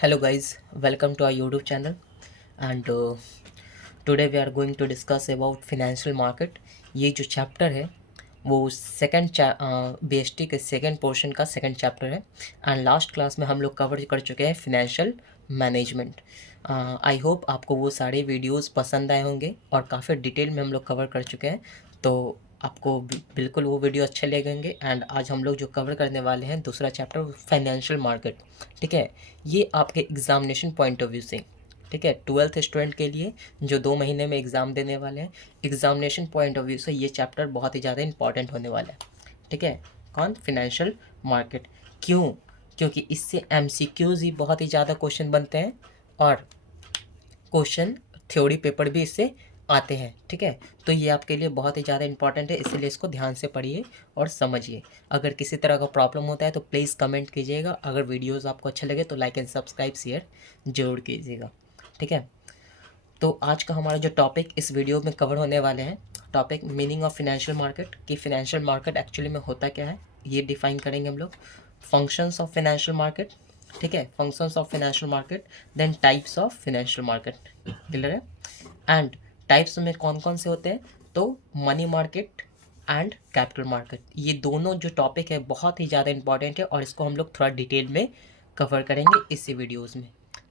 Hello guys, welcome to our YouTube channel and today we are going to discuss about financial market। ये जो chapter है वो second BST के second portion का second chapter है and last class में हम लोग कवर कर चुके हैं फिनेंशियल मैनेजमेंट। आई होप आपको वो सारे वीडियोस पसंद आए होंगे और काफ़ी डिटेल में हम लोग कवर कर चुके हैं, तो आपको बिल्कुल वो वीडियो अच्छे लगेंगे। एंड आज हम लोग जो कवर करने वाले हैं दूसरा चैप्टर फाइनेंशियल मार्केट। ठीक है, ये आपके एग्जामिनेशन पॉइंट ऑफ व्यू से, ठीक है, 12th स्टूडेंट के लिए जो 2 महीने में एग्ज़ाम देने वाले हैं, एग्जामिनेशन पॉइंट ऑफ व्यू से ये चैप्टर बहुत ही ज़्यादा इंपॉर्टेंट होने वाला है। ठीक है, कौन? Financial market. क्यों? क्योंकि इससे एमसीक्यूज़ ही बहुत ही ज़्यादा क्वेश्चन बनते हैं और क्वेश्चन थ्योरी पेपर भी इससे आते हैं। ठीक है, तो ये आपके लिए बहुत ही ज़्यादा इंपॉर्टेंट है, इसलिए इसको ध्यान से पढ़िए और समझिए। अगर किसी तरह का प्रॉब्लम होता है तो प्लीज़ कमेंट कीजिएगा। अगर वीडियोस आपको अच्छे लगे तो लाइक एंड सब्सक्राइब शेयर जरूर कीजिएगा। ठीक है, तो आज का हमारा जो टॉपिक इस वीडियो में कवर होने वाले हैं, topic meaning of financial market, कि फिनेंशियल मार्केट एक्चुअली में होता क्या है ये डिफाइन करेंगे हम लोग। फंक्शंस ऑफ फिनेंशियल मार्केट, ठीक है, functions of financial market, then types of financial market. Clear है? एंड टाइप्स में कौन कौन से होते हैं, तो money market and capital market, ये दोनों जो टॉपिक है बहुत ही ज़्यादा इंपॉर्टेंट है और इसको हम लोग थोड़ा डिटेल में कवर करेंगे इसी वीडियोज़ में।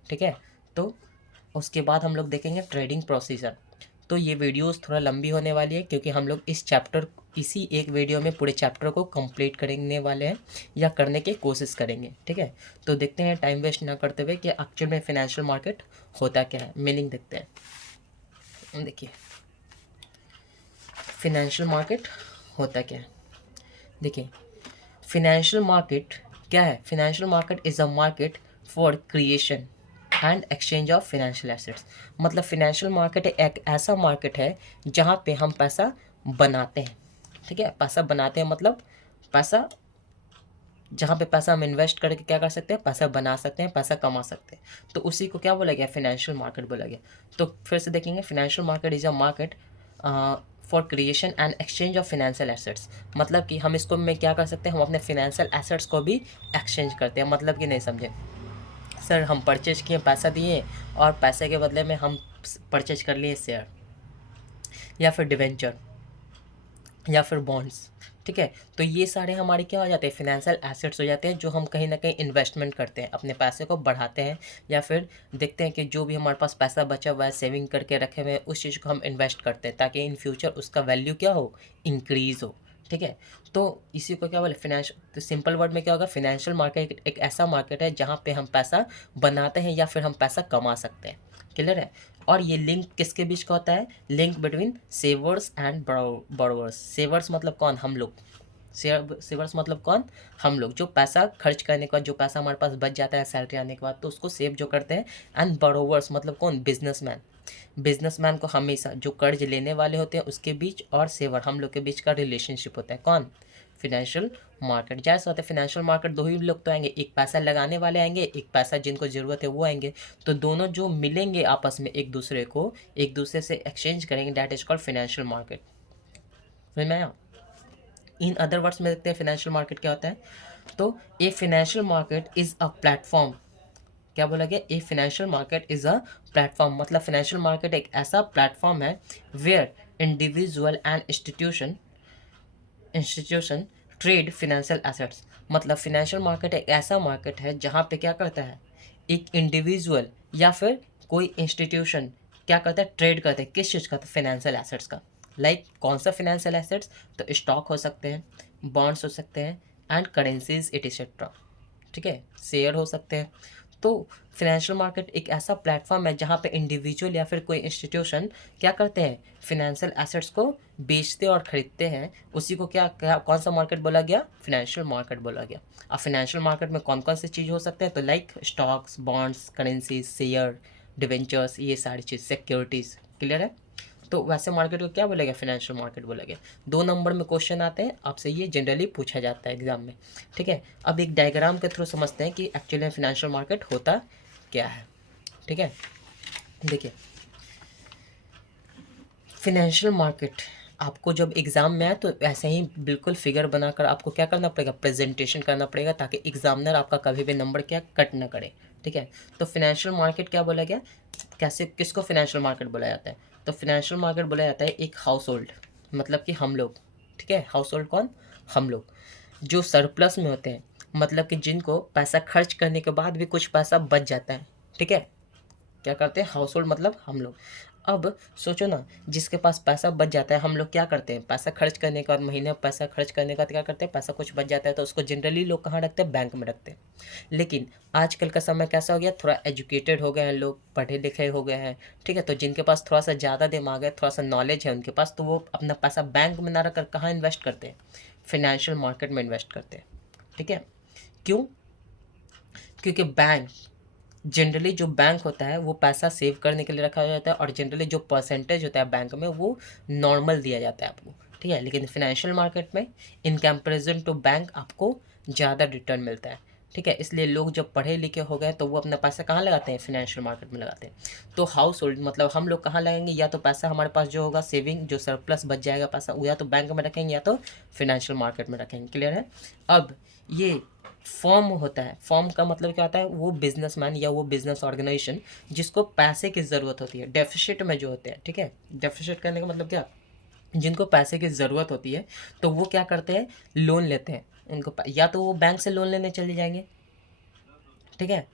ठीक है, तो उसके बाद हम लोग देखेंगे ट्रेडिंग प्रोसीजर। तो ये वीडियोस थोड़ा लंबी होने वाली है क्योंकि हम लोग इस चैप्टर इसी एक वीडियो में पूरे चैप्टर को कंप्लीट करने वाले हैं या करने की कोशिश करेंगे। ठीक है, तो देखते हैं टाइम वेस्ट ना करते हुए कि एक्चुअल में फिनेंशियल मार्केट होता क्या है, मीनिंग देखते हैं। देखिए फिनेंशियल मार्केट होता क्या है। देखिए फिनेंशियल मार्केट क्या है। Financial market is a market for creation and exchange of financial assets. मतलब फिनेंशियल मार्केट एक ऐसा मार्केट है जहाँ पे हम पैसा बनाते हैं। ठीक है, पैसा बनाते हैं मतलब पैसा, जहाँ पे पैसा हम इन्वेस्ट करके क्या कर सकते हैं, पैसा बना सकते हैं, पैसा कमा सकते हैं, तो उसी को क्या बोला गया, फिनेंशियल मार्केट बोला गया। तो फिर से देखेंगे, financial market is a market for creation and exchange of financial assets. मतलब कि हम इसको में क्या कर सकते हैं, हम अपने फिनेंशियल एसेट्स को भी एक्सचेंज करते हैं। मतलब कि नहीं समझे सर, हम परचेज किए, पैसा दिए और पैसे के बदले में हम परचेज कर लिए शेयर या फिर डिवेंचर या फिर बॉन्ड्स। ठीक है, तो ये सारे हमारे क्या हो जाते हैं, फिनेंशियल एसेट्स हो जाते हैं, जो हम कहीं ना कहीं इन्वेस्टमेंट करते हैं, अपने पैसे को बढ़ाते हैं या फिर देखते हैं कि जो भी हमारे पास पैसा बचा हुआ है सेविंग करके रखे हुए हैं उस चीज़ को हम इन्वेस्ट करते हैं ताकि इन फ्यूचर उसका वैल्यू क्या हो, इंक्रीज़ हो। ठीक है, तो इसी को क्या बोले, फिनेंशियल, तो सिंपल वर्ड में क्या होगा, फिनेंशियल मार्केट एक ऐसा मार्केट है जहाँ पे हम पैसा बनाते हैं या फिर हम पैसा कमा सकते हैं। क्लियर है? और ये लिंक किसके बीच का होता है, link between savers and borrowers. Savers मतलब कौन, हम लोग। सेवर्स मतलब कौन, हम लोग, जो पैसा खर्च करने के बाद जो पैसा हमारे पास बच जाता है सैलरी आने के बाद तो उसको सेव जो करते हैं। एंड बोरोवर्स मतलब कौन, बिजनेसमैन। बिजनेसमैन को हमेशा जो कर्ज लेने वाले होते हैं उसके बीच और सेवर हम लोग के बीच का रिलेशनशिप होता है, कौन, फिनेंशियल मार्केट। जैसे होता है फिनेंशियल मार्केट, दो ही लोग तो आएंगे, एक पैसा लगाने वाले आएंगे, एक पैसा जिनको ज़रूरत है वो आएंगे। तो दोनों जो मिलेंगे आपस में एक दूसरे को, एक दूसरे से एक्सचेंज करेंगे, that is called financial market. समझ में आया? इन अदर वर्ड्स में देखते हैं फिनेंशियल मार्केट क्या होता है। तो a financial market is a platform, क्या बोला गया, a financial market is a platform. मतलब फिनेंशियल मार्केट एक ऐसा प्लेटफॉर्म है where individual and institution trade financial assets. मतलब फिनेंशियल मार्केट एक ऐसा मार्केट है जहाँ पे क्या करता है, एक इंडिविजुअल या फिर कोई इंस्टीट्यूशन क्या करता है, ट्रेड करता है, किस चीज़ का, तो फिनेंशियल एसेट्स का। लाइक कौन सा फिनेंशियल एसेट्स, तो स्टॉक हो सकते हैं, बॉन्ड्स हो सकते हैं एंड करेंसीज एटसेट्रा। ठीक है, शेयर हो सकते हैं। तो फिनेंशियल मार्केट एक ऐसा प्लेटफॉर्म है जहाँ पे इंडिविजुअल या फिर कोई इंस्टीट्यूशन क्या करते हैं, फिनेंशियल एसेट्स को बेचते और खरीदते हैं। उसी को क्या क्या कौन सा मार्केट बोला गया, फिनेंशियल मार्केट बोला गया। अब फिनेंशियल मार्केट में कौन कौन सी चीज़ हो सकते हैं, तो like stocks, bonds, currencies, share, debentures, ये सारी चीज़, सिक्योरिटीज़। क्लियर है? तो वैसे मार्केट को क्या बोलेगा, फिनेंशियल मार्केट बोलेगा। 2 नंबर में क्वेश्चन आते हैं आपसे, ये जनरली पूछा जाता है एग्जाम में। ठीक है, अब एक डायग्राम के थ्रू समझते हैं कि एक्चुअली फिनेंशियल मार्केट होता क्या है। ठीक है, देखिए फिनेंशियल मार्केट आपको जब एग्ज़ाम में आए तो ऐसे ही बिल्कुल फिगर बनाकर आपको क्या करना पड़ेगा, प्रेजेंटेशन करना पड़ेगा ताकि एग्जामिनर आपका कभी भी नंबर क्या कट ना करे। ठीक है। तो फिनेंशियल मार्केट क्या बोला गया, कैसे किसको फिनेंशियल मार्केट बोला जाता है, तो फिनेंशियल मार्केट बोला जाता है एक हाउस होल्ड, मतलब कि हम लोग, ठीक है। हाउस होल्ड कौन, हम लोग, जो सरप्लस में होते हैं, मतलब कि जिनको पैसा खर्च करने के बाद भी कुछ पैसा बच जाता है, ठीक है। क्या करते हैं, हाउस होल्ड मतलब हम लोग। अब सोचो ना, जिसके पास पैसा बच जाता है, हम लोग क्या करते हैं, पैसा खर्च करने के बाद, महीने में पैसा खर्च करने के बाद क्या करते हैं, पैसा कुछ बच जाता है तो उसको जनरली लोग कहाँ रखते हैं, बैंक में रखते हैं। लेकिन आजकल का समय कैसा हो गया, थोड़ा एजुकेटेड हो गए हैं लोग, पढ़े लिखे हो गए हैं, ठीक है। तो जिनके पास थोड़ा सा ज़्यादा दिमाग है, थोड़ा सा नॉलेज है उनके पास, तो वो अपना पैसा बैंक में ना रखकर कहाँ इन्वेस्ट करते हैं, फिनेंशियल मार्केट में इन्वेस्ट करते हैं, ठीक है। क्यों, क्योंकि बैंक, जनरली जो बैंक होता है वो पैसा सेव करने के लिए रखा जाता है, और जनरली जो परसेंटेज होता है बैंक में वो नॉर्मल दिया जाता है आपको, ठीक है। लेकिन फिनेंशियल मार्केट में इन कंपैरिजन टू बैंक आपको ज़्यादा रिटर्न मिलता है, ठीक है। इसलिए लोग जब पढ़े लिखे हो गए तो वो अपना पैसा कहाँ लगाते हैं, फिनेंशियल मार्केट में लगाते हैं। तो हाउस होल्ड मतलब हम लोग कहाँ लगाएंगे, या तो पैसा हमारे पास जो होगा सेविंग, जो सरप्लस बच जाएगा पैसा, वो या तो बैंक में रखेंगे या तो फिनेंशियल मार्केट में रखेंगे। क्लियर है। अब ये फॉर्म होता है, फॉर्म का मतलब क्या होता है, वो बिजनेसमैन या वो बिजनेस ऑर्गेनाइजेशन जिसको पैसे की ज़रूरत होती है, डेफिसिट में जो होते हैं, ठीक है। डेफिसिट करने का मतलब क्या, जिनको पैसे की ज़रूरत होती है तो वो क्या करते हैं, लोन लेते हैं। उनको या तो वो बैंक से लोन लेने चले जाएंगे, ठीक है,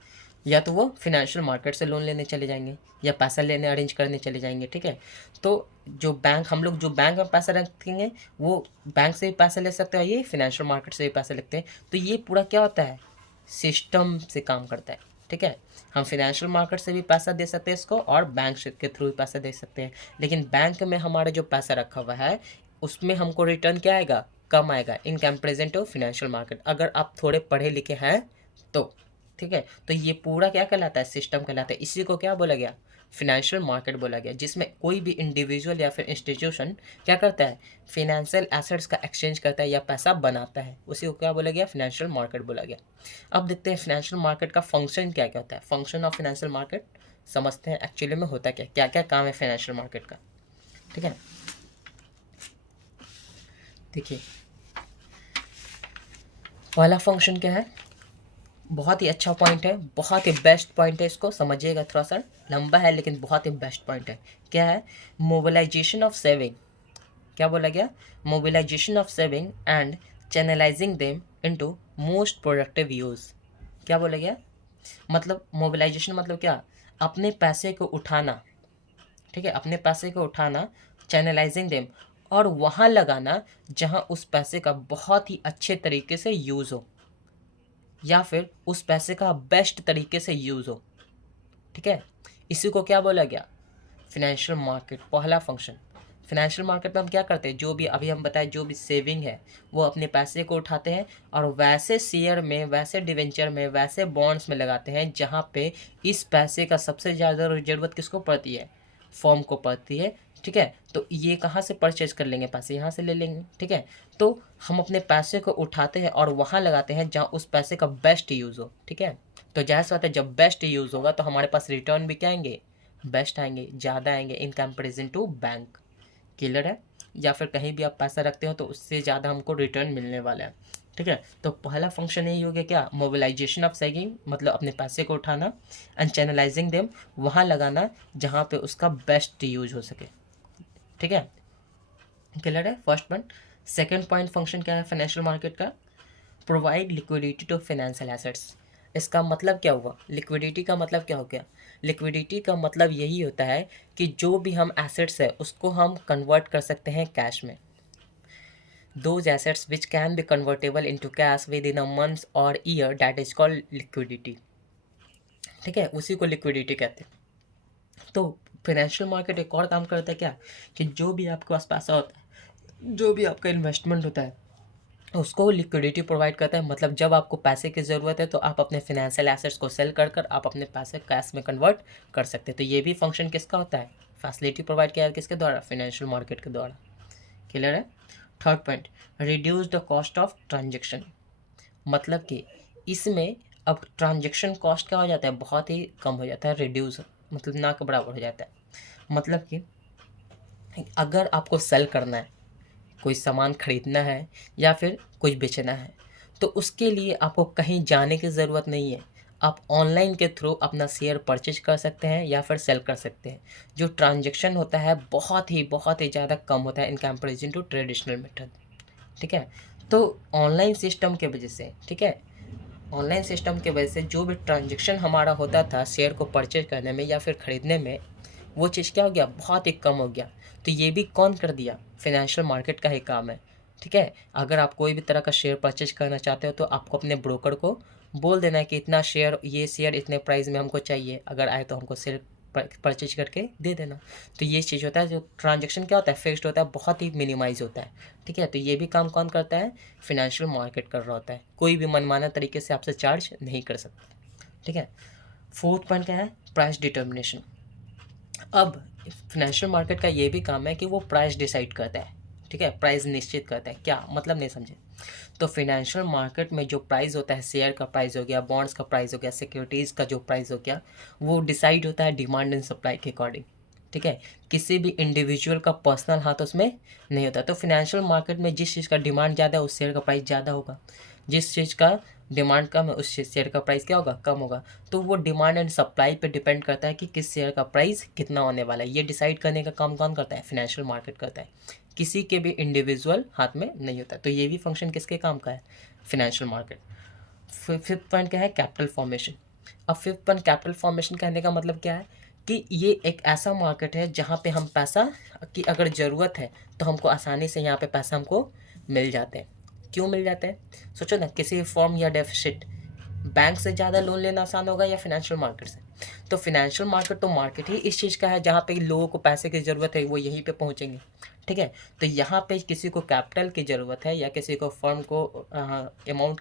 या तो वो फिनेंशियल मार्केट से लोन लेने चले जाएंगे, या पैसा लेने अरेंज करने चले जाएंगे, ठीक है। तो जो बैंक, हम लोग जो बैंक में पैसा रखेंगे वो बैंक से भी पैसा ले सकते हैं, ये फिनेंशियल मार्केट से भी पैसा लेते हैं। तो ये पूरा क्या होता है, सिस्टम से काम करता है, ठीक है। हम फिनेंशियल मार्केट से भी पैसा दे सकते हैं इसको, और बैंक के थ्रू भी पैसा दे सकते हैं। लेकिन बैंक में हमारा जो पैसा रखा हुआ है उसमें हमको रिटर्न क्या आएगा, कम आएगा in comparison to financial market, अगर आप थोड़े पढ़े लिखे हैं तो, ठीक है। तो ये पूरा क्या कहलाता है, सिस्टम कहलाता है। इसी को क्या बोला गया, फिनेंशियल मार्केट बोला गया, जिसमें कोई भी इंडिविजुअल या फिर इंस्टीट्यूशन क्या करता है, फिनेंशियल एसेट्स का एक्सचेंज करता है या पैसा बनाता है, उसी को क्या बोला गया, फिनेंशियल मार्केट बोला गया। अब देखते हैं फिनेंशियल मार्केट का फंक्शन क्या क्या होता है, फंक्शन ऑफ फिनेंशियल मार्केट समझते हैं एक्चुअली में होता क्या, क्या क्या काम है फिनेंशियल मार्केट का, ठीक है। देखिए पहला फंक्शन क्या है, बहुत ही अच्छा पॉइंट है, बहुत ही बेस्ट पॉइंट है, इसको समझिएगा, थोड़ा सा लंबा है लेकिन बहुत ही बेस्ट पॉइंट है। क्या है, मोबिलाइजेशन ऑफ सेविंग, क्या बोला गया, mobilisation of saving and channelising them into most productive use. क्या बोला गया, मतलब मोबिलाइजेशन मतलब क्या, अपने पैसे को उठाना, ठीक है, अपने पैसे को उठाना, चैनलाइजिंग देम, और वहाँ लगाना जहाँ उस पैसे का बहुत ही अच्छे तरीके से यूज़ हो, या फिर उस पैसे का बेस्ट तरीके से यूज़ हो, ठीक है। इसी को क्या बोला गया, फिनेंशियल मार्केट, पहला फंक्शन। फिनेंशियल मार्केट में हम क्या करते हैं, जो भी अभी हम बताए, जो भी सेविंग है वो अपने पैसे को उठाते हैं और वैसे शेयर में, वैसे डिवेंचर में, वैसे बॉन्ड्स में लगाते हैं जहाँ पे इस पैसे का सबसे ज़्यादा ज़रूरत किसको पड़ती है, फॉर्म को पड़ती है, ठीक है। तो ये कहाँ से परचेज कर लेंगे, पैसे यहाँ से ले लेंगे, ठीक है। तो हम अपने पैसे को उठाते हैं और वहाँ लगाते हैं जहाँ उस पैसे का बेस्ट यूज़ हो, ठीक है। तो जाहिर सी बात है, जब बेस्ट यूज़ होगा तो हमारे पास रिटर्न भी क्या आएंगे, बेस्ट आएंगे, ज़्यादा आएंगे in comparison to bank. Clear है। या फिर कहीं भी आप पैसा रखते हो तो उससे ज़्यादा हमको रिटर्न मिलने वाला है, ठीक है। तो पहला फंक्शन यही हो गया, क्या, मोबिलाइजेशन ऑफ सेविंग, मतलब अपने पैसे को उठाना, एंड चैनलाइजिंग देम, वहाँ लगाना जहाँ पे उसका बेस्ट यूज हो सके, ठीक है। क्लियर है, first point. Second point function क्या है फाइनेंशियल मार्केट का, provide liquidity to financial assets. इसका मतलब क्या हुआ, लिक्विडिटी का मतलब क्या हो गया, लिक्विडिटी का मतलब यही होता है कि जो भी हम एसेट्स है उसको हम कन्वर्ट कर सकते हैं कैश में, those assets which can be convertible into cash within a month और year, that is called liquidity, ठीक है, उसी को लिक्विडिटी कहते हैं। तो फाइनेंशियल मार्केट एक और काम करता है क्या, कि जो भी आपके पास पैसा होता है, जो भी आपका इन्वेस्टमेंट होता है उसको लिक्विडिटी प्रोवाइड करता है, मतलब जब आपको पैसे की ज़रूरत है तो आप अपने फिनेंशियल एसेट्स को सेल कर कर आप अपने पैसे कैश में कन्वर्ट कर सकते हैं। तो ये भी फंक्शन किसका होता है, फैसिलिटी प्रोवाइड किया है किसके द्वारा, फाइनेंशियल मार्केट के द्वारा। क्लियर है। Third point, reduce the cost of transaction, मतलब कि इसमें अब ट्रांजेक्शन कॉस्ट क्या हो जाता है, बहुत ही कम हो जाता है, रिड्यूस मतलब ना के बराबर हो जाता है। मतलब कि अगर आपको सेल करना है, कोई सामान खरीदना है या फिर कुछ बेचना है, तो उसके लिए आपको कहीं जाने की ज़रूरत नहीं है, आप ऑनलाइन के थ्रू अपना शेयर परचेज कर सकते हैं या फिर सेल कर सकते हैं। जो ट्रांजैक्शन होता है बहुत ही ज़्यादा कम होता है in comparison to traditional method. ठीक है, तो ऑनलाइन सिस्टम के वजह से, ठीक है, ऑनलाइन सिस्टम की वजह से जो भी ट्रांजैक्शन हमारा होता था शेयर को परचेज करने में या फिर ख़रीदने में, वो चीज़ क्या हो गया, बहुत ही कम हो गया। तो ये भी कौन कर दिया, फाइनेंशियल मार्केट का ही काम है। ठीक है, अगर आप कोई भी तरह का शेयर परचेज करना चाहते हो तो आपको अपने ब्रोकर को बोल देना है कि इतना शेयर, ये शेयर इतने प्राइस में हमको चाहिए, अगर आए तो हमको शेयर परचेज करके दे देना। तो ये चीज़ होता है, जो ट्रांजेक्शन क्या होता है, फिक्स्ड होता है, बहुत ही मिनिमाइज होता है। ठीक है, तो ये भी काम कौन करता है, फिनेंशियल मार्केट कर रहा होता है। कोई भी मनमाना तरीके से आपसे चार्ज नहीं कर सकता। ठीक है, फोर्थ पॉइंट क्या है, प्राइस डिटर्मिनेशन। अब फाइनेंशियल मार्केट का ये भी काम है कि वो प्राइस डिसाइड करता है। ठीक है, प्राइस निश्चित करता है, क्या मतलब, नहीं समझे। तो फाइनेंशियल मार्केट में जो प्राइस होता है, शेयर का प्राइस हो गया, बॉन्ड्स का प्राइस हो गया, सिक्योरिटीज़ का जो प्राइस हो गया, वो डिसाइड होता है डिमांड एंड सप्लाई के अकॉर्डिंग। ठीक है, किसी भी इंडिविजुअल का पर्सनल हाथ उसमें नहीं होता। तो फाइनेंशियल मार्केट में जिस चीज़ का डिमांड ज़्यादा है उस शेयर का प्राइस ज़्यादा होगा, जिस चीज़ का डिमांड कम है उस शेयर का प्राइस क्या होगा, कम होगा। तो वो डिमांड एंड सप्लाई पे डिपेंड करता है कि किस शेयर का प्राइस कितना होने वाला है। ये डिसाइड करने का काम कौन करता है, फाइनेंशियल मार्केट करता है, किसी के भी इंडिविजुअल हाथ में नहीं होता। तो ये भी फंक्शन किसके काम का है, फाइनेंशियल मार्केट। फिफ्थ पॉइंट क्या है, कैपिटल फॉर्मेशन। अब फिफ्थ पॉइंट कैपिटल फॉर्मेशन कहने का मतलब क्या है कि ये एक ऐसा मार्केट है जहाँ पे हम पैसा की अगर ज़रूरत है तो हमको आसानी से यहाँ पे पैसा हमको मिल जाते हैं। क्यों मिल जाते हैं, सोचो ना, किसी फॉर्म या डेफिसिट, बैंक से ज़्यादा लोन लेना आसान होगा या फिनेंशियल मार्केट से। तो फिनेंशियल मार्केट तो मार्केट ही इस चीज़ का है जहाँ पे लोगों को पैसे की ज़रूरत है, वो यहीं पे पहुँचेंगे। ठीक है, तो यहाँ पे किसी को कैपिटल की ज़रूरत है या किसी को फर्म को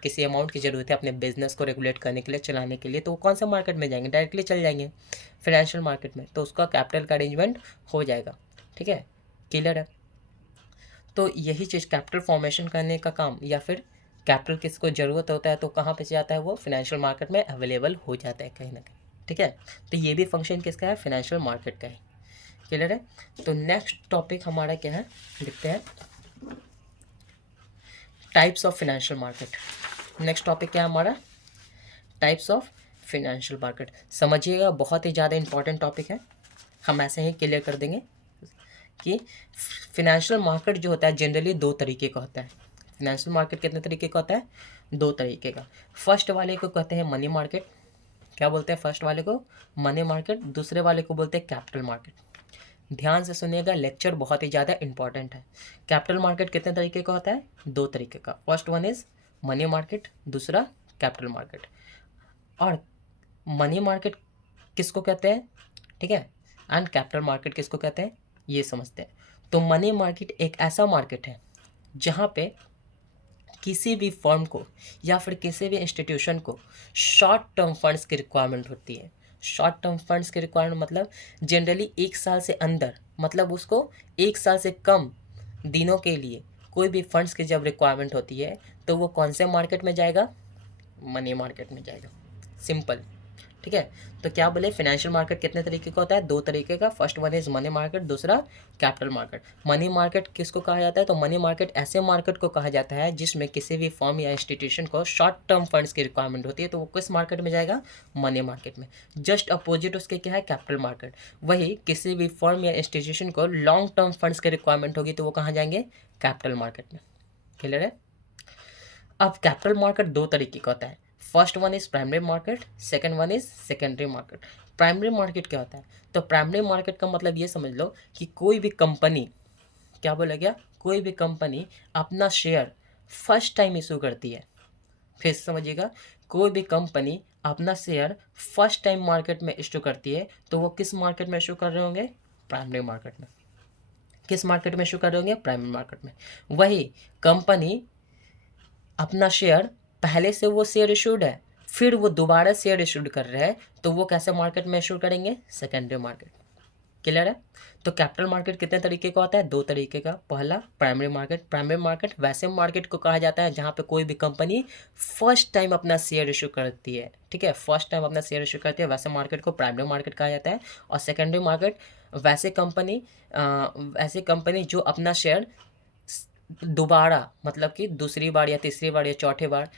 किसी अमाउंट की ज़रूरत है अपने बिजनेस को रेगुलेट करने के लिए, चलाने के लिए, तो वो कौन सा मार्केट में जाएंगे, डायरेक्टली चल जाएंगे फिनेंशियल मार्केट में। तो उसका कैपिटल का अरेंजमेंट हो जाएगा। ठीक है, क्लियर है। तो यही चीज़ कैपिटल फॉर्मेशन करने का काम, या फिर कैपिटल किसको ज़रूरत होता है तो कहाँ पे जाता है, वो फिनेंशियल मार्केट में अवेलेबल हो जाता है कहीं ना कहीं। ठीक है, तो ये भी फंक्शन किसका है, फिनेंशियल मार्केट का है। क्लियर है। तो नेक्स्ट टॉपिक हमारा क्या है, देखते हैं, types of financial market. Next topic क्या है हमारा, टाइप्स ऑफ फिनेंशियल मार्केट। समझिएगा, बहुत ही ज़्यादा इंपॉर्टेंट टॉपिक है, हम ऐसे ही क्लियर कर देंगे कि फिनेंशियल मार्केट जो होता है जनरली दो तरीके का होता है। फिनेंशियल मार्केट कितने तरीके का होता है, दो तरीके का। फर्स्ट वाले को कहते हैं मनी मार्केट। क्या बोलते हैं फर्स्ट वाले को, मनी मार्केट। दूसरे वाले को बोलते हैं कैपिटल मार्केट। ध्यान से सुनिएगा, लेक्चर बहुत ही ज़्यादा इंपॉर्टेंट है। कैपिटल मार्केट कितने तरीके का होता है, दो तरीके का। First one is money market, दूसरा कैपिटल मार्केट। और मनी मार्केट किसको कहते हैं, ठीक है, एंड कैपिटल मार्केट किसको कहते हैं, ये समझते हैं। तो मनी मार्केट एक ऐसा मार्केट है जहाँ पे किसी भी फर्म को या फिर किसी भी इंस्टीट्यूशन को शॉर्ट टर्म फंड्स की रिक्वायरमेंट होती है। शॉर्ट टर्म फंड्स की रिक्वायरमेंट मतलब जनरली एक साल से अंदर, मतलब उसको एक साल से कम दिनों के लिए कोई भी फंड्स की जब रिक्वायरमेंट होती है तो वो कौन से मार्केट में जाएगा, मनी मार्केट में जाएगा। सिंपल। ठीक है, तो क्या बोले, फाइनेंशियल मार्केट कितने तरीके का होता है, दो तरीके का। First one is money market, दूसरा कैपिटल मार्केट। मनी मार्केट किसको कहा जाता है, तो मनी मार्केट ऐसे मार्केट को कहा जाता है जिसमें किसी भी फर्म या इंस्टीट्यूशन को शॉर्ट टर्म फंड्स की रिक्वायरमेंट होती है, तो वो किस मार्केट में जाएगा, मनी मार्केट में। जस्ट अपोजिट उसके क्या है, कैपिटल मार्केट। वही किसी भी फर्म या इंस्टीट्यूशन को लॉन्ग टर्म फंड्स की रिक्वायरमेंट होगी तो वो कहाँ जाएंगे, कैपिटल मार्केट में। क्लियर है। अब कैपिटल मार्केट दो तरीके का होता है। First one is primary market, second one is secondary market. Primary market क्या होता है, तो प्राइमरी मार्केट का मतलब ये समझ लो कि कोई भी कंपनी, क्या बोला गया, कोई भी कंपनी अपना शेयर फर्स्ट टाइम इशू करती है। फिर से समझिएगा, कोई भी कंपनी अपना शेयर फर्स्ट टाइम मार्केट में इशू करती है तो वो किस मार्केट में इशू कर रहे होंगे, प्राइमरी मार्केट में। किस मार्केट में इशू कर रहे होंगे, प्राइमरी मार्केट में। वही कंपनी अपना शेयर, पहले से वो शेयर इशूड है, फिर वो दोबारा शेयर इशूड कर रहे हैं तो वो कैसे मार्केट में इशू करेंगे, सेकेंडरी मार्केट। क्लियर है। तो कैपिटल मार्केट कितने तरीके का होता है, दो तरीके का। पहला प्राइमरी मार्केट। प्राइमरी मार्केट वैसे मार्केट को कहा जाता है जहाँ पे कोई भी कंपनी फर्स्ट टाइम अपना शेयर इशू करती है। ठीक है, फर्स्ट टाइम अपना शेयर इशू करती है, वैसे मार्केट को प्राइमरी मार्केट कहा जाता है। और सेकेंडरी मार्केट वैसे कंपनी जो अपना शेयर दोबारा, मतलब कि दूसरी बार या तीसरी बार या चौथी बार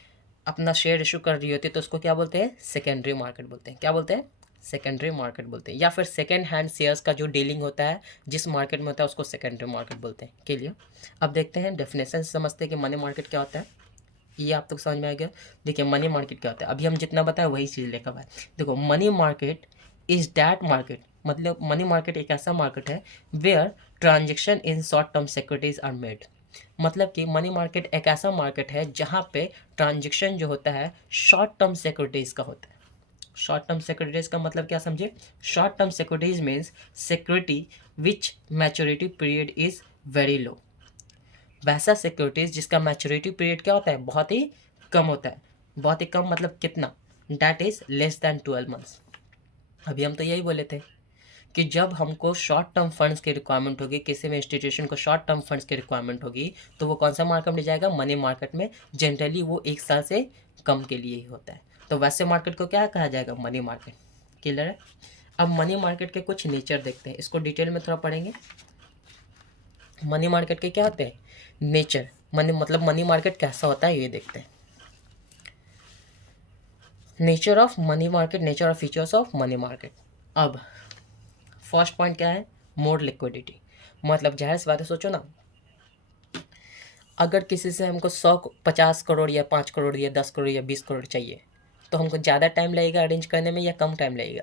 अपना शेयर इशू कर रही होती है तो उसको क्या बोलते हैं, सेकेंडरी मार्केट बोलते हैं। क्या बोलते हैं, सेकेंडरी मार्केट बोलते हैं। या फिर सेकेंड हैंड शेयर्स का जो डीलिंग होता है जिस मार्केट में होता है उसको सेकेंडरी मार्केट बोलते हैं। क्लियर। अब देखते हैं डेफिनेशन समझते हैं कि मनी मार्केट क्या होता है। ये आप तक समझ में आ गया। देखिए मनी मार्केट क्या होता है, अभी हम जितना बताएं वही चीज़ लेकर आए। देखो money market is that market, मतलब मनी मार्केट एक ऐसा मार्केट है where transaction in short term securities are made. मतलब कि मनी मार्केट एक ऐसा मार्केट है जहाँ पे ट्रांजेक्शन जो होता है शॉर्ट टर्म सिक्योरिटीज का होता है। शॉर्ट टर्म सिक्योरिटीज का मतलब क्या समझे, short term securities means security which maturity period is very low. वैसा सिक्योरिटीज जिसका मैच्योरिटी पीरियड क्या होता है, बहुत ही कम होता है। बहुत ही कम मतलब कितना, that is less than 12 months. अभी हम तो यही बोले थे कि जब हमको शॉर्ट टर्म फंड्स की रिक्वायरमेंट होगी, किसी भी इंस्टीट्यूशन को शॉर्ट टर्म फंड्स की रिक्वायरमेंट होगी तो वो कौन सा मार्केट में जाएगा, मनी मार्केट में। जनरली वो एक साल से कम के लिए ही होता है। तो वैसे मार्केट को क्या कहा जाएगा, मनी मार्केट। क्लियर है। अब मनी मार्केट के कुछ नेचर देखते हैं, इसको डिटेल में थोड़ा पढ़ेंगे। मनी मार्केट के क्या होते हैं नेचर, मनी मतलब मनी मार्केट कैसा होता है ये देखते हैं। Nature of money market, nature of features of money market. अब फर्स्ट पॉइंट क्या है, मोर लिक्विडिटी। मतलब जाहिर सी बात है, सोचो ना, अगर किसी से हमको 150 करोड़ या 5 करोड़ या 10 करोड़ या 20 करोड़ चाहिए तो हमको ज़्यादा टाइम लगेगा अरेंज करने में या कम टाइम लगेगा,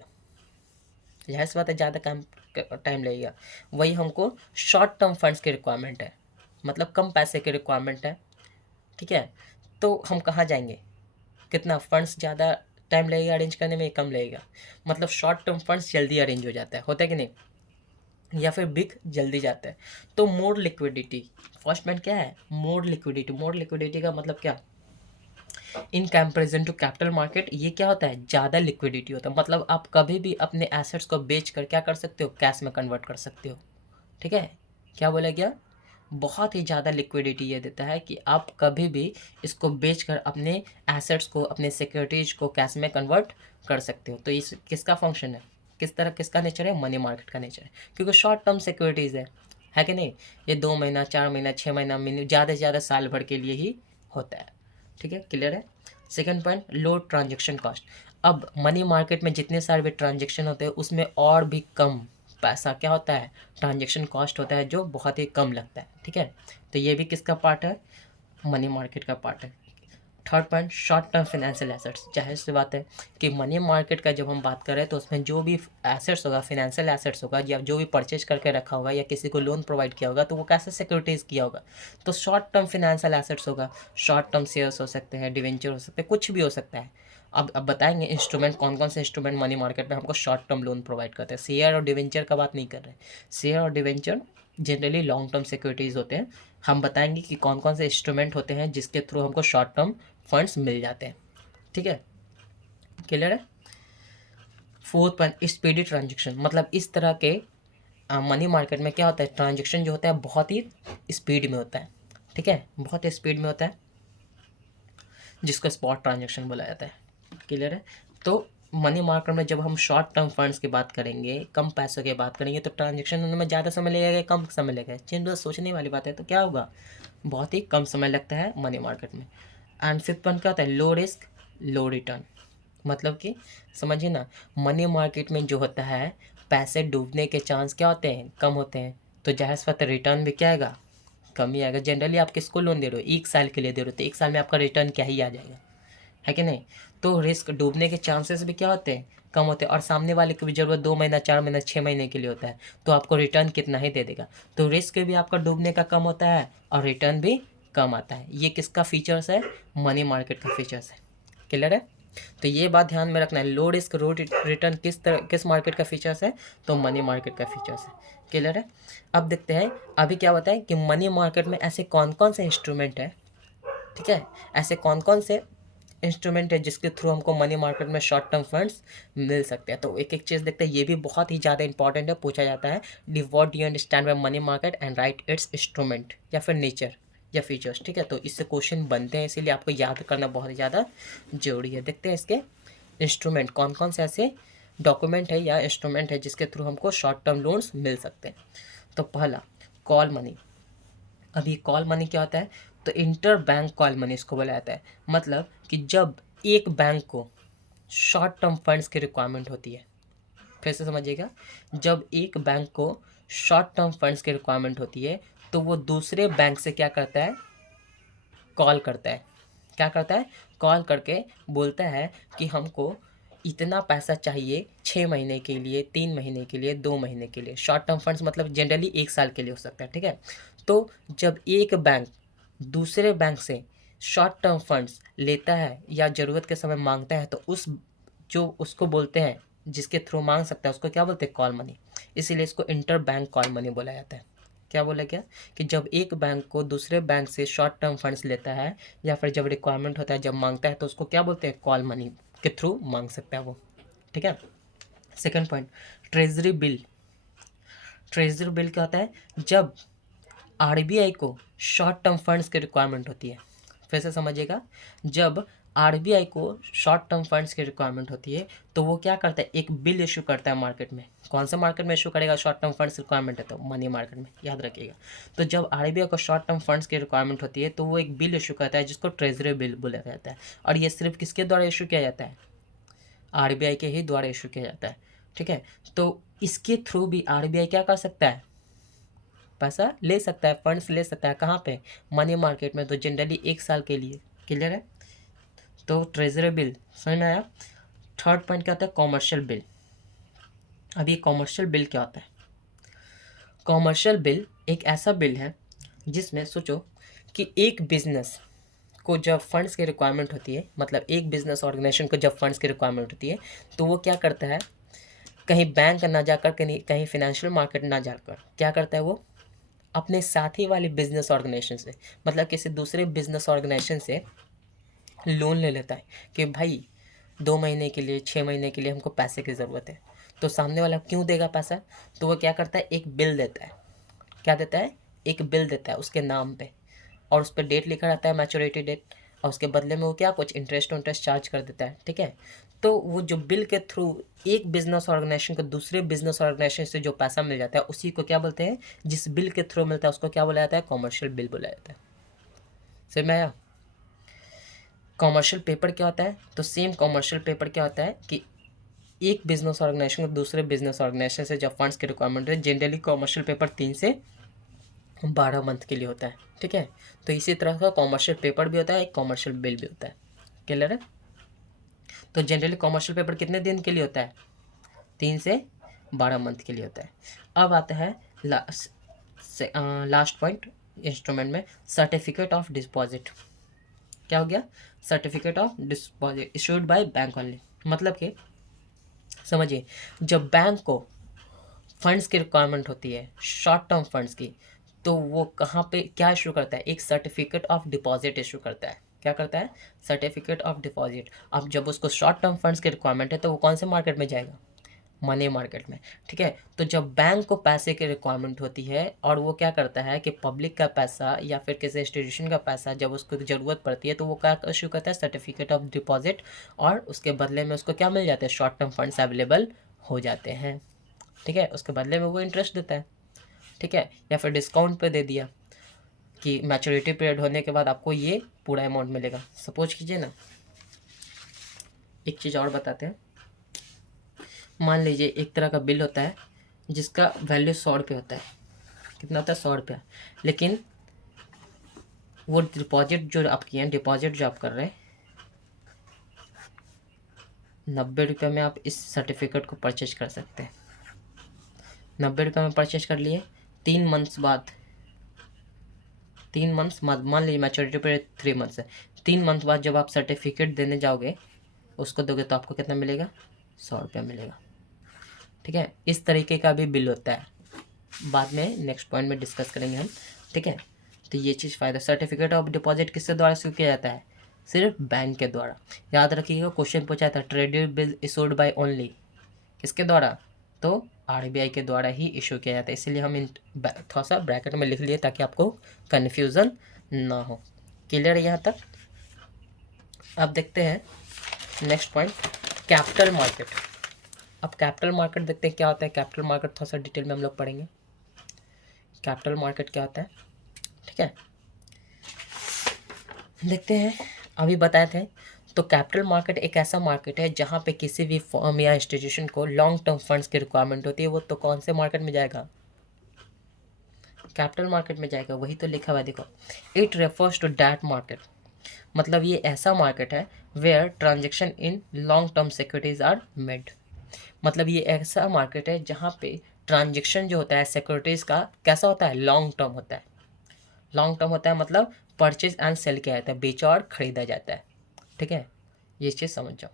जाहिर सी बात है ज़्यादा कम टाइम लगेगा। वही हमको शॉर्ट टर्म फंड्स की रिक्वायरमेंट है, मतलब कम पैसे की रिक्वायरमेंट है। ठीक है, तो हम कहाँ जाएंगे, कितना फंड्स ज़्यादा टाइम लगेगा अरेंज करने में, कम लगेगा। मतलब शॉर्ट टर्म फंड्स जल्दी अरेंज हो जाता है, होता है कि नहीं, या फिर बिक जल्दी जाता है। तो मोर लिक्विडिटी, फर्स्ट पॉइंट क्या है, मोर लिक्विडिटी। मोर लिक्विडिटी का मतलब क्या, in comparison to capital market ये क्या होता है, ज़्यादा लिक्विडिटी होता है। मतलब आप कभी भी अपने एसेट्स को बेच कर क्या कर सकते हो, कैश में कन्वर्ट कर सकते हो। ठीक है, क्या बोला गया, बहुत ही ज़्यादा लिक्विडिटी ये देता है कि आप कभी भी इसको बेचकर अपने एसेट्स को, अपने सिक्योरिटीज को कैश में कन्वर्ट कर सकते हो। तो इस किसका फंक्शन है, किस तरह किसका नेचर है, मनी मार्केट का नेचर है। क्योंकि शॉर्ट टर्म सिक्योरिटीज़ है कि नहीं, ये 2 महीना 4 महीना 6 महीना मिनिमम ज़्यादा से ज़्यादा साल भर के लिए ही होता है। ठीक है, क्लियर है। सेकेंड पॉइंट, लो ट्रांजेक्शन कॉस्ट। अब मनी मार्केट में जितने सारे भी ट्रांजेक्शन होते हैं उसमें और भी कम पैसा क्या होता है, ट्रांजेक्शन कॉस्ट होता है, जो बहुत ही कम लगता है। ठीक है, तो ये भी किसका पार्ट है, मनी मार्केट का पार्ट है। Third point, short term financial assets. जाहिर सी बात है कि मनी मार्केट का जब हम बात करें तो उसमें जो भी एसेट्स होगा, फाइनेंशियल एसेट्स होगा, या जो भी परचेज करके रखा होगा या किसी को लोन प्रोवाइड किया होगा तो वो कैसे सिक्योरिटीज़ किया होगा। तो शॉर्ट टर्म फाइनेंशियल एसेट्स होगा, शॉर्ट टर्म शेयर्स हो सकते हैं, डिवेंचर हो सकते हैं, कुछ भी हो सकता है। अब बताएंगे इंस्ट्रूमेंट कौन कौन से इंस्ट्रूमेंट मनी मार्केट में हमको शॉर्ट टर्म लोन प्रोवाइड करते हैं। शेयर और डिवेंचर का बात नहीं कर रहे, शेयर और debenture generally long term securities होते हैं। हम बताएंगे कि कौन कौन से इंस्ट्रूमेंट होते हैं जिसके थ्रू हमको शॉर्ट टर्म फंड्स मिल जाते हैं। ठीक है, क्लियर है। Fourth point, speedy transaction. मतलब इस तरह के मनी मार्केट में क्या होता है, ट्रांजेक्शन जो होता है बहुत ही स्पीड में होता है। ठीक है, बहुत ही स्पीड में होता है, जिसको स्पॉट ट्रांजेक्शन बोला जाता है। क्लियर है। तो मनी मार्केट में जब हम शॉर्ट टर्म फंड्स की बात करेंगे, कम पैसों की बात करेंगे, तो ट्रांजेक्शन होने में ज़्यादा समय लगेगा या कम समय लगेगा, चीज़ तो सोचने वाली बात है। तो क्या होगा, बहुत ही कम समय लगता है मनी मार्केट में। एंड फिफ्थ पॉइंट क्या होता है, लो रिस्क लो रिटर्न। मतलब कि समझिए ना, मनी मार्केट में जो होता है पैसे डूबने के चांस क्या होते हैं, कम होते हैं। तो जाहिर सी बात है रिटर्न भी क्या आएगा, कम ही आएगा। जनरली आप किसको लोन दे रहे हो, 1 साल के लिए दे रहे हो, तो 1 साल में आपका रिटर्न क्या ही आ जाएगा, है कि नहीं। तो रिस्क डूबने के चांसेस भी क्या होते हैं, कम होते हैं। और सामने वाले की भी ज़रूरत 2 महीना 4 महीना 6 महीने के लिए होता है, तो आपको रिटर्न कितना ही दे देगा। तो रिस्क भी आपका डूबने का कम होता है और रिटर्न भी कम आता है। ये किसका फीचर्स है, मनी मार्केट का फीचर्स है। क्लियर है। तो ये बात ध्यान में रखना है, लो रिस्क लो रिटर्न किस मार्केट का फीचर्स है, तो मनी मार्केट का फीचर्स है। क्लियर है। अब देखते हैं अभी क्या होता है कि मनी मार्केट में ऐसे कौन कौन से इंस्ट्रूमेंट है। ठीक है, ऐसे कौन कौन से इंस्ट्रूमेंट है जिसके थ्रू हमको मनी मार्केट में शॉर्ट टर्म फंड्स मिल सकते हैं। तो एक एक चीज़ देखते हैं, ये भी बहुत ही ज़्यादा इंपॉर्टेंट है, पूछा जाता है। D what do you understand by money market and right it's instrument या फिर नेचर या फीचर्स। ठीक है, तो इससे क्वेश्चन बनते हैं, इसीलिए आपको याद करना बहुत ही ज़्यादा जरूरी है। देखते हैं इसके इंस्ट्रूमेंट कौन कौन से ऐसे डॉक्यूमेंट है या इंस्ट्रूमेंट है जिसके थ्रू हमको शॉर्ट टर्म लोन्स मिल सकते हैं। तो पहला, कॉल मनी। अभी कॉल मनी क्या होता है, तो इंटर बैंक कॉल मनी इसको बोला जाता है। मतलब कि जब एक बैंक को शॉर्ट टर्म फंड्स की रिक्वायरमेंट होती है, फिर से समझिएगा, जब एक बैंक को शॉर्ट टर्म फंड्स की रिक्वायरमेंट होती है तो वो दूसरे बैंक से क्या करता है, कॉल करता है। क्या करता है, कॉल करके बोलता है कि हमको इतना पैसा चाहिए 6 महीने के लिए, 3 महीने के लिए, 2 महीने के लिए। शॉर्ट टर्म फंड्स मतलब जनरली 1 साल के लिए हो सकता है, ठीक है। तो जब एक बैंक दूसरे बैंक से शॉर्ट टर्म फंड्स लेता है या ज़रूरत के समय मांगता है तो उस जो उसको बोलते हैं, जिसके थ्रू मांग सकता है, उसको क्या बोलते हैं, कॉल मनी। इसीलिए इसको इंटर बैंक कॉल मनी बोला जाता है। क्या बोला गया कि जब एक बैंक को दूसरे बैंक से शॉर्ट टर्म फंड्स लेता है या फिर जब रिक्वायरमेंट होता है, जब मांगता है, तो उसको क्या बोलते हैं, कॉल मनी के थ्रू मांग सकता है वो, ठीक है। Second point, treasury bill. Treasury bill क्या होता है, जब आरबीआई को शॉर्ट टर्म फंड्स की रिक्वायरमेंट होती है। फिर से समझिएगा, जब आरबीआई को शॉर्ट टर्म फंड्स की रिक्वायरमेंट होती है तो वो क्या करता है, एक बिल इशू करता है मार्केट में। कौन सा मार्केट में इशू करेगा, शॉर्ट टर्म फंड्स रिक्वायरमेंट है तो मनी मार्केट में, याद रखिएगा। तो जब आरबीआई को शॉर्ट टर्म फंड्स की रिक्वायरमेंट होती है तो वो एक बिल इशू करता है जिसको ट्रेजरी बिल बोला जाता है। और ये सिर्फ किसके द्वारा इशू किया जाता है, आरबीआई के ही द्वारा इशू किया जाता है, ठीक है। तो इसके थ्रू भी आरबीआई क्या कर सकता है, पैसा ले सकता है, फंड्स ले सकता है। कहाँ पे, मनी मार्केट में, तो जनरली 1 साल के लिए। क्लियर है, तो ट्रेजरी बिल समझ में आया। थर्ड पॉइंट क्या होता है, कॉमर्शियल बिल। अब ये कॉमर्शियल बिल क्या होता है, कॉमर्शियल बिल एक ऐसा बिल है जिसमें सोचो कि एक बिजनेस को जब फंड्स की रिक्वायरमेंट होती है, मतलब एक बिजनेस ऑर्गेनाइजेशन को जब फंड्स की रिक्वायरमेंट होती है तो वो क्या करता है, कहीं बैंक ना जाकर, कहीं कहीं फिनेंशियल मार्केट ना जाकर, क्या करता है वो अपने साथी वाले बिजनेस ऑर्गेनाइजेशन से, मतलब किसी दूसरे बिजनेस ऑर्गेनाइजेशन से लोन ले लेता है कि भाई 2 महीने के लिए, 6 महीने के लिए हमको पैसे की ज़रूरत है। तो सामने वाला क्यों देगा पैसा, तो वो क्या करता है, एक बिल देता है। क्या देता है, एक बिल देता है उसके नाम पे, और उस पर डेट लिखा रहता है, मैच्योरिटी डेट, और उसके बदले में वो क्या कुछ इंटरेस्ट चार्ज कर देता है, ठीक है। तो वो जो बिल के थ्रू एक बिजनेस ऑर्गेनाइजेशन को दूसरे बिजनेस ऑर्गेनाइजेशन से जो पैसा मिल जाता है उसी को क्या बोलते हैं, जिस बिल के थ्रू मिलता है उसको क्या बोला जाता है, कॉमर्शियल बिल बोला जाता है। समझ में आया। कॉमर्शियल पेपर क्या होता है, तो सेम कॉमर्शियल पेपर क्या होता है कि एक बिजनेस ऑर्गेनाइजेशन को दूसरे बिजनेस ऑर्गेनाइजेशन से जब फंड्स की रिक्वायरमेंट है, जनरली कॉमर्शियल पेपर 3 से 12 मंथ के लिए होता है, ठीक है। तो इसी तरह का कॉमर्शियल पेपर भी होता है, एक कॉमर्शियल बिल भी होता है। क्लियर है। तो जनरली कॉमर्शियल पेपर कितने दिन के लिए होता है, 3 से 12 मंथ के लिए होता है। अब आता है लास्ट पॉइंट इंस्ट्रूमेंट में, सर्टिफिकेट ऑफ डिपॉजिट। क्या हो गया, certificate of deposit issued by bank only. मतलब कि समझिए, जब बैंक को फंड्स की रिक्वायरमेंट होती है, शॉर्ट टर्म फंड्स की, तो वो कहाँ पे क्या इशू करता है, एक सर्टिफिकेट ऑफ डिपॉजिट इशू करता है। क्या करता है, सर्टिफिकेट ऑफ डिपॉजिट। अब जब उसको शॉर्ट टर्म फंड्स की रिक्वायरमेंट है तो वो कौन से मार्केट में जाएगा, मनी मार्केट में, ठीक है। तो जब बैंक को पैसे की रिक्वायरमेंट होती है और वो क्या करता है कि पब्लिक का पैसा या फिर किसी इंस्टीट्यूशन का पैसा जब उसको ज़रूरत पड़ती है तो वो क्या इशू करता है, सर्टिफिकेट ऑफ डिपॉजिट, और उसके बदले में उसको क्या मिल जाता है, शॉर्ट टर्म फंड्स अवेलेबल हो जाते हैं, ठीक है। उसके बदले में वो इंटरेस्ट देता है, ठीक है, या फिर डिस्काउंट पे दे दिया कि मैच्योरिटी पीरियड होने के बाद आपको ये पूरा अमाउंट मिलेगा। सपोज कीजिए ना, एक चीज़ और बताते हैं। मान लीजिए एक तरह का बिल होता है जिसका वैल्यू 100 रुपये होता है। कितना होता है, 100 रुपया। लेकिन वो डिपॉजिट जो आप किए हैं, डिपॉजिट जो आप कर रहे हैं, 90 रुपये में आप इस सर्टिफिकेट को परचेज कर सकते हैं। 90 रुपये में परचेज कर लिए, 3 मंथ्स बाद, 3 मंथ्स बाद, मान लीजिए मैच्योरिटी पीरियड 3 मंथ्स है, 3 मंथ बाद जब आप सर्टिफिकेट देने जाओगे उसको दोगे तो आपको कितना मिलेगा, 100 रुपया मिलेगा, ठीक है। इस तरीके का भी बिल होता है, बाद में नेक्स्ट पॉइंट में डिस्कस करेंगे हम, ठीक है। तो ये चीज़ फ़ायदा, सर्टिफिकेट ऑफ डिपॉजिट किसके द्वारा इशू किया जाता है, सिर्फ बैंक के द्वारा। याद रखिएगा, क्वेश्चन पूछा था treasury bill issued by only, किसके द्वारा, तो आरबीआई के द्वारा ही इशू किया जाता है। इसीलिए हम इन थोड़ा सा ब्रैकेट में लिख लिए ताकि आपको कन्फ्यूज़न ना हो। क्लियर है यहाँ तक। अब देखते हैं नेक्स्ट पॉइंट, कैपिटल मार्केट। अब कैपिटल मार्केट देखते हैं क्या होता है। कैपिटल मार्केट थोड़ा सा डिटेल में हम लोग पढ़ेंगे, कैपिटल मार्केट क्या होता है, ठीक है। देखते हैं, अभी बताए थे तो कैपिटल मार्केट एक ऐसा मार्केट है जहाँ पे किसी भी फर्म या इंस्टीट्यूशन को लॉन्ग टर्म फंड्स की रिक्वायरमेंट होती है, वो तो कौन से मार्केट में जाएगा? कैपिटल मार्केट में जाएगा। वही तो लिखा हुआ है, देखो, it refers to that market, मतलब ये ऐसा मार्केट है where transaction in long term securities are made, मतलब ये ऐसा मार्केट है जहाँ पे ट्रांजेक्शन जो होता है सिक्योरिटीज़ का कैसा होता है? लॉन्ग टर्म होता है। लॉन्ग टर्म होता है मतलब परचेज एंड सेल किया जाता है, बेचा और खरीदा जाता है। ठीक है, ये चीज़ समझ जाओ।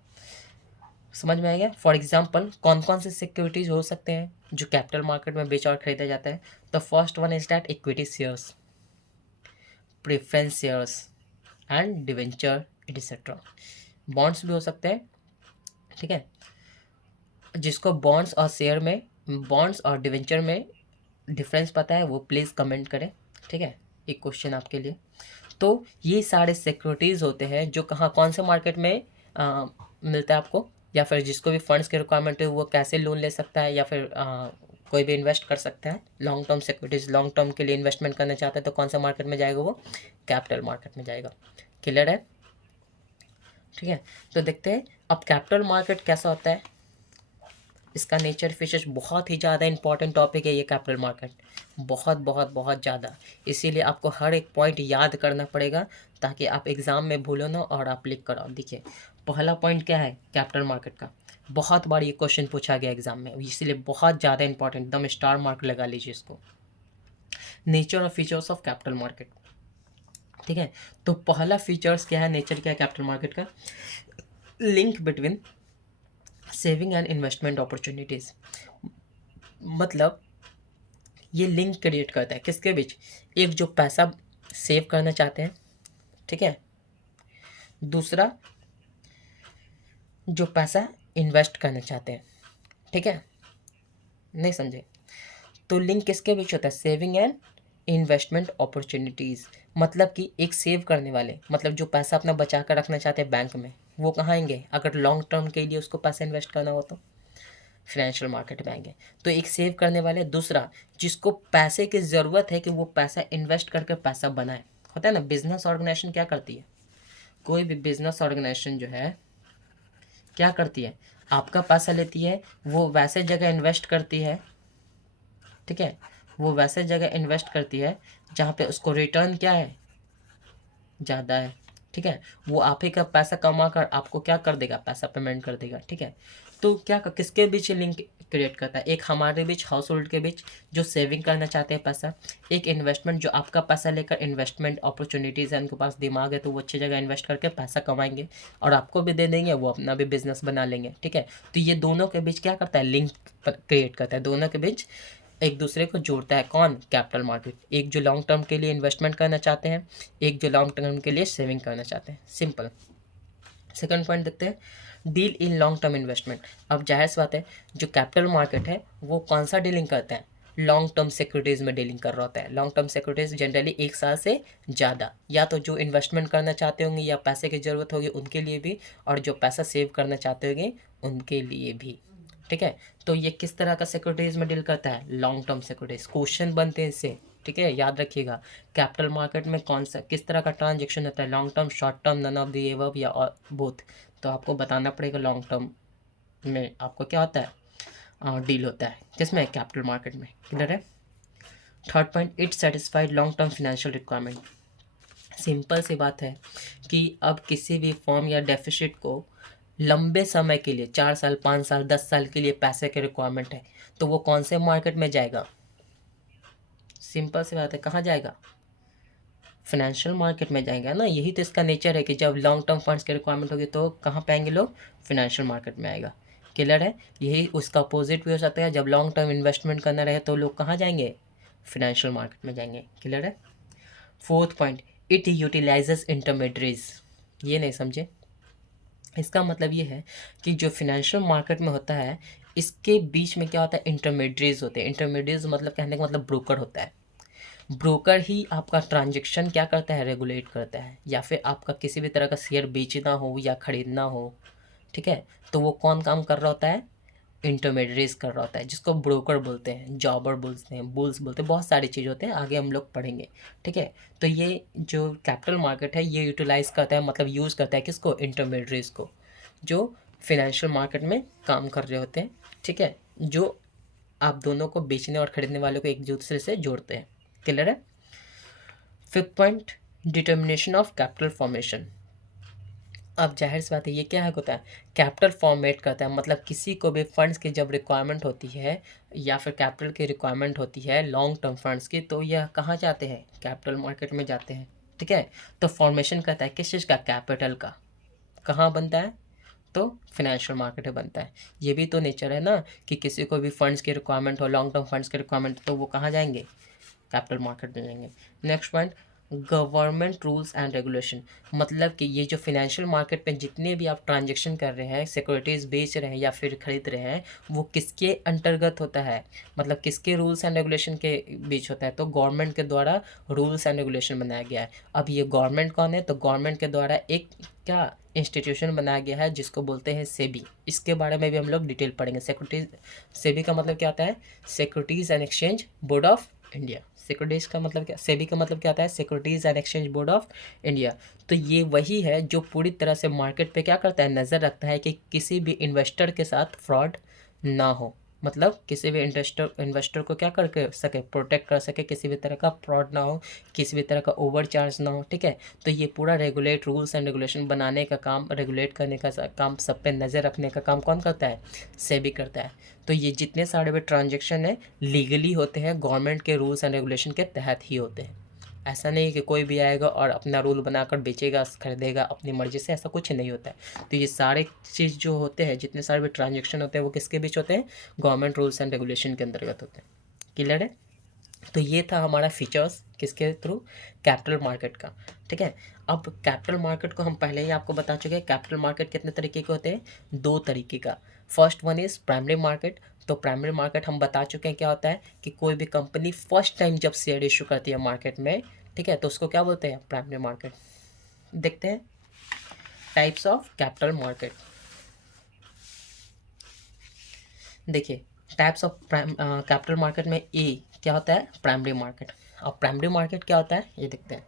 समझ में आ गया? फॉर एग्जाम्पल कौन कौन से सिक्योरिटीज हो सकते हैं जो कैपिटल मार्केट में बेचा और खरीदा जाता है? The first one is that equity shares, preference shares and debenture etcetera. Bonds भी हो सकते हैं। ठीक है, जिसको बॉन्ड्स और शेयर में, बॉन्ड्स और डिवेंचर में डिफरेंस पता है वो प्लीज़ कमेंट करें। ठीक है, एक क्वेश्चन आपके लिए। तो ये सारे सिक्योरिटीज़ होते हैं जो कहाँ कौन से मार्केट में मिलता है आपको, या फिर जिसको भी फंड्स की रिक्वायरमेंट है वो कैसे लोन ले सकता है, या फिर कोई भी इन्वेस्ट कर सकता है। Long term securities, long term के लिए इन्वेस्टमेंट करना चाहता है तो कौन सा मार्केट में जाएगा? वो कैपिटल मार्केट में जाएगा। क्लियर है? ठीक है, तो देखते हैं अब कैपिटल मार्केट कैसा होता है, इसका नेचर फीचर्स। बहुत ही ज़्यादा इंपॉर्टेंट टॉपिक है ये कैपिटल मार्केट, बहुत बहुत बहुत ज़्यादा। इसीलिए आपको हर एक पॉइंट याद करना पड़ेगा ताकि आप एग्ज़ाम में भूलो ना और आप लिख कर आओ। देखिए, पहला पॉइंट क्या है कैपिटल मार्केट का? बहुत बार ये क्वेश्चन पूछा गया एग्जाम में, इसीलिए बहुत ज़्यादा इंपॉर्टेंट, एकदम स्टार मार्क लगा लीजिए इसको। नेचर और फीचर्स ऑफ कैपिटल मार्केट। ठीक है, तो पहला फीचर्स क्या है, नेचर क्या है कैपिटल मार्केट का? Link between saving and investment opportunities, मतलब ये लिंक क्रिएट करता है किसके बीच? एक जो पैसा सेव करना चाहते हैं, ठीक है, दूसरा जो पैसा इन्वेस्ट करना चाहते हैं। ठीक है, नहीं समझे? तो लिंक किसके बीच होता है? सेविंग एंड इन्वेस्टमेंट अपॉर्चुनिटीज़, मतलब कि एक सेव करने वाले, मतलब जो पैसा अपना बचा कर रखना चाहते हैं बैंक में, वो कहाँ आएंगे? अगर लॉन्ग टर्म के लिए उसको पैसा इन्वेस्ट करना हो तो फाइनेंशियल मार्केट में आएंगे। तो एक सेव करने वाले, दूसरा जिसको पैसे की ज़रूरत है कि वो पैसा इन्वेस्ट करके पैसा बनाए। होता है ना, बिजनेस ऑर्गेनाइजेशन क्या करती है? कोई भी बिजनेस ऑर्गेनाइजेशन जो है क्या करती है? आपका पैसा लेती है, वो वैसे जगह इन्वेस्ट करती है। ठीक है, वो वैसे जगह इन्वेस्ट करती है जहाँ पे उसको रिटर्न क्या है? ज़्यादा है। ठीक है, वो आप ही का पैसा कमा कर आपको क्या कर देगा? पैसा पेमेंट कर देगा। ठीक है, तो क्या किसके बीच लिंक क्रिएट करता है? एक हमारे बीच, हाउस होल्ड के बीच जो सेविंग करना चाहते हैं पैसा, एक इन्वेस्टमेंट जो आपका पैसा लेकर इन्वेस्टमेंट अपॉर्चुनिटीज़ है, उनके पास दिमाग है तो वो अच्छी जगह इन्वेस्ट करके पैसा कमाएंगे और आपको भी दे देंगे, वो अपना भी बिजनेस बना लेंगे। ठीक है, तो ये दोनों के बीच क्या करता है? लिंक क्रिएट करता है, दोनों के बीच एक दूसरे को जोड़ता है। कौन? Capital market. एक जो लॉन्ग टर्म के लिए इन्वेस्टमेंट करना चाहते हैं, एक जो लॉन्ग टर्म के लिए सेविंग करना चाहते हैं। सिंपल। सेकंड पॉइंट देखते हैं, deal in long term investment. अब जाहिर सी बात है जो कैपिटल मार्केट है वो कौन सा डीलिंग करता है? लॉन्ग टर्म सिक्योरिटीज़ में डीलिंग कर रहा होता है। लॉन्ग टर्म सिक्योरिटीज़ जनरली 1 साल से ज़्यादा, या तो जो इन्वेस्टमेंट करना चाहते होंगे या पैसे की ज़रूरत होगी उनके लिए भी, और जो पैसा सेव करना चाहते होंगे उनके लिए भी। ठीक है, तो ये किस तरह का सिक्योरिटीज़ में डील करता है? Long term securities. क्वेश्चन बनते हैं इससे, ठीक है, याद रखिएगा। कैपिटल मार्केट में कौन सा, किस तरह का ट्रांजेक्शन होता है? Long term, short term, none of the above या बोथ? तो आपको बताना पड़ेगा लॉन्ग टर्म में आपको क्या होता है, डील होता है किसमें? कैपिटल मार्केट में। क्लियर है? Third point, it satisfied long term financial requirement. Simple सी बात है कि अब किसी भी फॉर्म या डेफिसिट को लंबे समय के लिए, 4 साल, 5 साल, 10 साल के लिए पैसे की रिक्वायरमेंट है, तो वो कौन से मार्केट में जाएगा? सिंपल सी बात है, कहाँ जाएगा? फाइनेंशियल मार्केट में जाएंगे ना। यही तो इसका नेचर है कि जब लॉन्ग टर्म फंड्स की रिक्वायरमेंट होगी तो कहाँ पे आएंगे लोग? फाइनेंशियल मार्केट में आएगा। क्लियर है? यही उसका अपोजिट भी हो सकता है, जब लॉन्ग टर्म इन्वेस्टमेंट करना रहे तो लोग कहाँ जाएंगे? फाइनेंशियल मार्केट में जाएंगे। क्लियर है? Fourth point, it utilises intermediaries. ये नहीं समझे? इसका मतलब ये है कि जो फिनेंशियल मार्केट में होता है इसके बीच में क्या होता है? इंटरमीडियरीज होते हैं। इंटरमीडियरीज मतलब कहने का मतलब ब्रोकर होता है। ब्रोकर ही आपका ट्रांजैक्शन क्या करता है? रेगुलेट करता है। या फिर आपका किसी भी तरह का शेयर बेचना हो या खरीदना हो, ठीक है, तो वो कौन काम कर रहा होता है? इंटरमीडिएट कर रहा होता है, जिसको ब्रोकर बोलते हैं, जॉबर बोलते हैं, बुल्स बोलते हैं, बहुत सारी चीज़ होते हैं, आगे हम लोग पढ़ेंगे। ठीक है, तो ये जो कैपिटल मार्केट है ये यूटिलाइज करता है, मतलब यूज़ करता है किसको, इंटरमीडिएट्स को, जो फिनेंशियल मार्केट में काम कर रहे होते हैं। ठीक है, जो आप दोनों को, बेचने और खरीदने वालों को एक दूसरे से जोड़ते हैं। क्लियर है। Fifth point, determination of capital formation. अब जाहिर सी बात है, ये क्या है होता है, कैपिटल फॉर्मेट करता है, मतलब किसी को भी फंड्स की जब रिक्वायरमेंट होती है या फिर कैपिटल की रिक्वायरमेंट होती है लॉन्ग टर्म फंड्स की, तो यह कहाँ जाते हैं, कैपिटल मार्केट में जाते हैं। ठीक है, तो फॉर्मेशन करता है किस चीज़ का, कैपिटल का। कहाँ बनता है, तो फिनेंशियल मार्केट में बनता है। ये भी तो नेचर है ना, कि किसी को भी फंड्स की रिक्वायरमेंट हो, लॉन्ग टर्म फंड्स की रिक्वायरमेंट, तो वो कहाँ जाएंगे, कैपिटल मार्केट में जाएंगे। Next point, government rules and regulation. मतलब कि ये जो फिनेंशियल मार्केट में जितने भी आप ट्रांजेक्शन कर रहे हैं, सिक्योरिटीज़ बेच रहे हैं या फिर खरीद रहे हैं, वो किसके अंतर्गत होता है, मतलब किसके रूल्स एंड रेगुलेशन के बीच होता है, तो गवर्नमेंट के द्वारा रूल्स एंड रेगुलेशन बनाया गया है। अब ये गवर्नमेंट कौन है, तो गवर्नमेंट के द्वारा एक क्या इंस्टीट्यूशन बनाया गया है जिसको बोलते हैं सेबी। इसके बारे में भी हम लोग डिटेल पढ़ेंगे। सिक्योरिटीज, सेबी का मतलब क्या होता है, securities and exchange board of India. Securities का मतलब क्या, सेबी का मतलब क्या होता है, securities and exchange board of India. तो ये वही है जो पूरी तरह से मार्केट पे क्या करता है, नज़र रखता है कि किसी भी इन्वेस्टर के साथ फ्रॉड ना हो, मतलब किसी भी इन्वेस्टर को क्या कर सके, प्रोटेक्ट कर सके, किसी भी तरह का फ्रॉड ना हो, किसी भी तरह का ओवर चार्ज ना हो। ठीक है, तो ये पूरा रेगुलेट, रूल्स एंड रेगुलेशन बनाने का काम, रेगुलेट करने का काम, सब पे नज़र रखने का काम कौन करता है, सेबी करता है। तो ये जितने सारे भी ट्रांजेक्शन है लीगली होते हैं, गवर्नमेंट के रूल्स एंड रेगुलेशन के तहत ही होते हैं। ऐसा नहीं कि कोई भी आएगा और अपना रूल बनाकर बेचेगा, खरीदेगा अपनी मर्जी से, ऐसा कुछ नहीं होता है। तो ये सारे चीज़ जो होते हैं, जितने सारे भी ट्रांजेक्शन होते हैं, वो किसके बीच होते हैं, गवर्नमेंट रूल्स एंड रेगुलेशन के अंतर्गत होते हैं। क्लियर है। तो ये था हमारा फीचर्स किसके थ्रू, कैपिटल मार्केट का। ठीक है, अब कैपिटल मार्केट को हम पहले ही आपको बता चुके हैं, कैपिटल मार्केट कितने तरीके के होते हैं, दो तरीके का। First one is primary market. तो प्राइमरी मार्केट हम बता चुके हैं क्या होता है, कि कोई भी कंपनी फर्स्ट टाइम जब शेयर इशू करती है मार्केट में, ठीक है, तो उसको क्या बोलते हैं, प्राइमरी मार्केट। देखते हैं टाइप्स ऑफ कैपिटल मार्केट। देखिए, टाइप्स ऑफ कैपिटल मार्केट में ए क्या होता है, प्राइमरी मार्केट। अब प्राइमरी मार्केट क्या होता है, ये देखते हैं।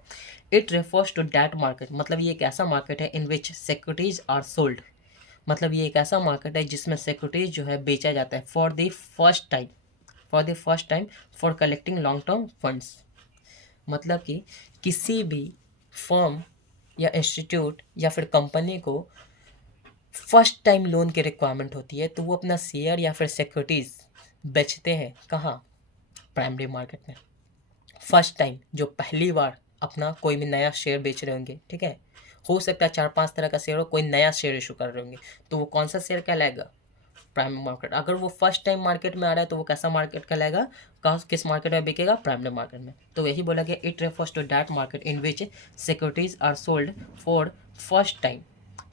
It refers to that market, मतलब ये एक ऐसा मार्केट है in which securities are sold. मतलब ये एक ऐसा मार्केट है जिसमें सिक्योरिटीज जो है बेचा जाता है for the first time, for collecting long term funds. मतलब कि किसी भी फर्म या इंस्टीट्यूट या फिर कंपनी को फर्स्ट टाइम लोन की रिक्वायरमेंट होती है, तो वो अपना शेयर या फिर सिक्योरिटीज़ बेचते हैं कहाँ, प्राइमरी मार्केट में। फर्स्ट टाइम, जो पहली बार अपना कोई भी नया शेयर बेच रहे होंगे, ठीक है, हो सकता है 4-5 तरह का शेयर हो, कोई नया शेयर इशू कर रहे होंगे, तो वो कौन सा शेयर कहलाएगा, प्राइमरी मार्केट। अगर वो फर्स्ट टाइम मार्केट में आ रहा है तो वो कैसा मार्केट कहलाएगा, कहाँ किस मार्केट में बिकेगा, प्राइमरी मार्केट में। तो यही बोला गया, it refers to that market in which securities are sold for first time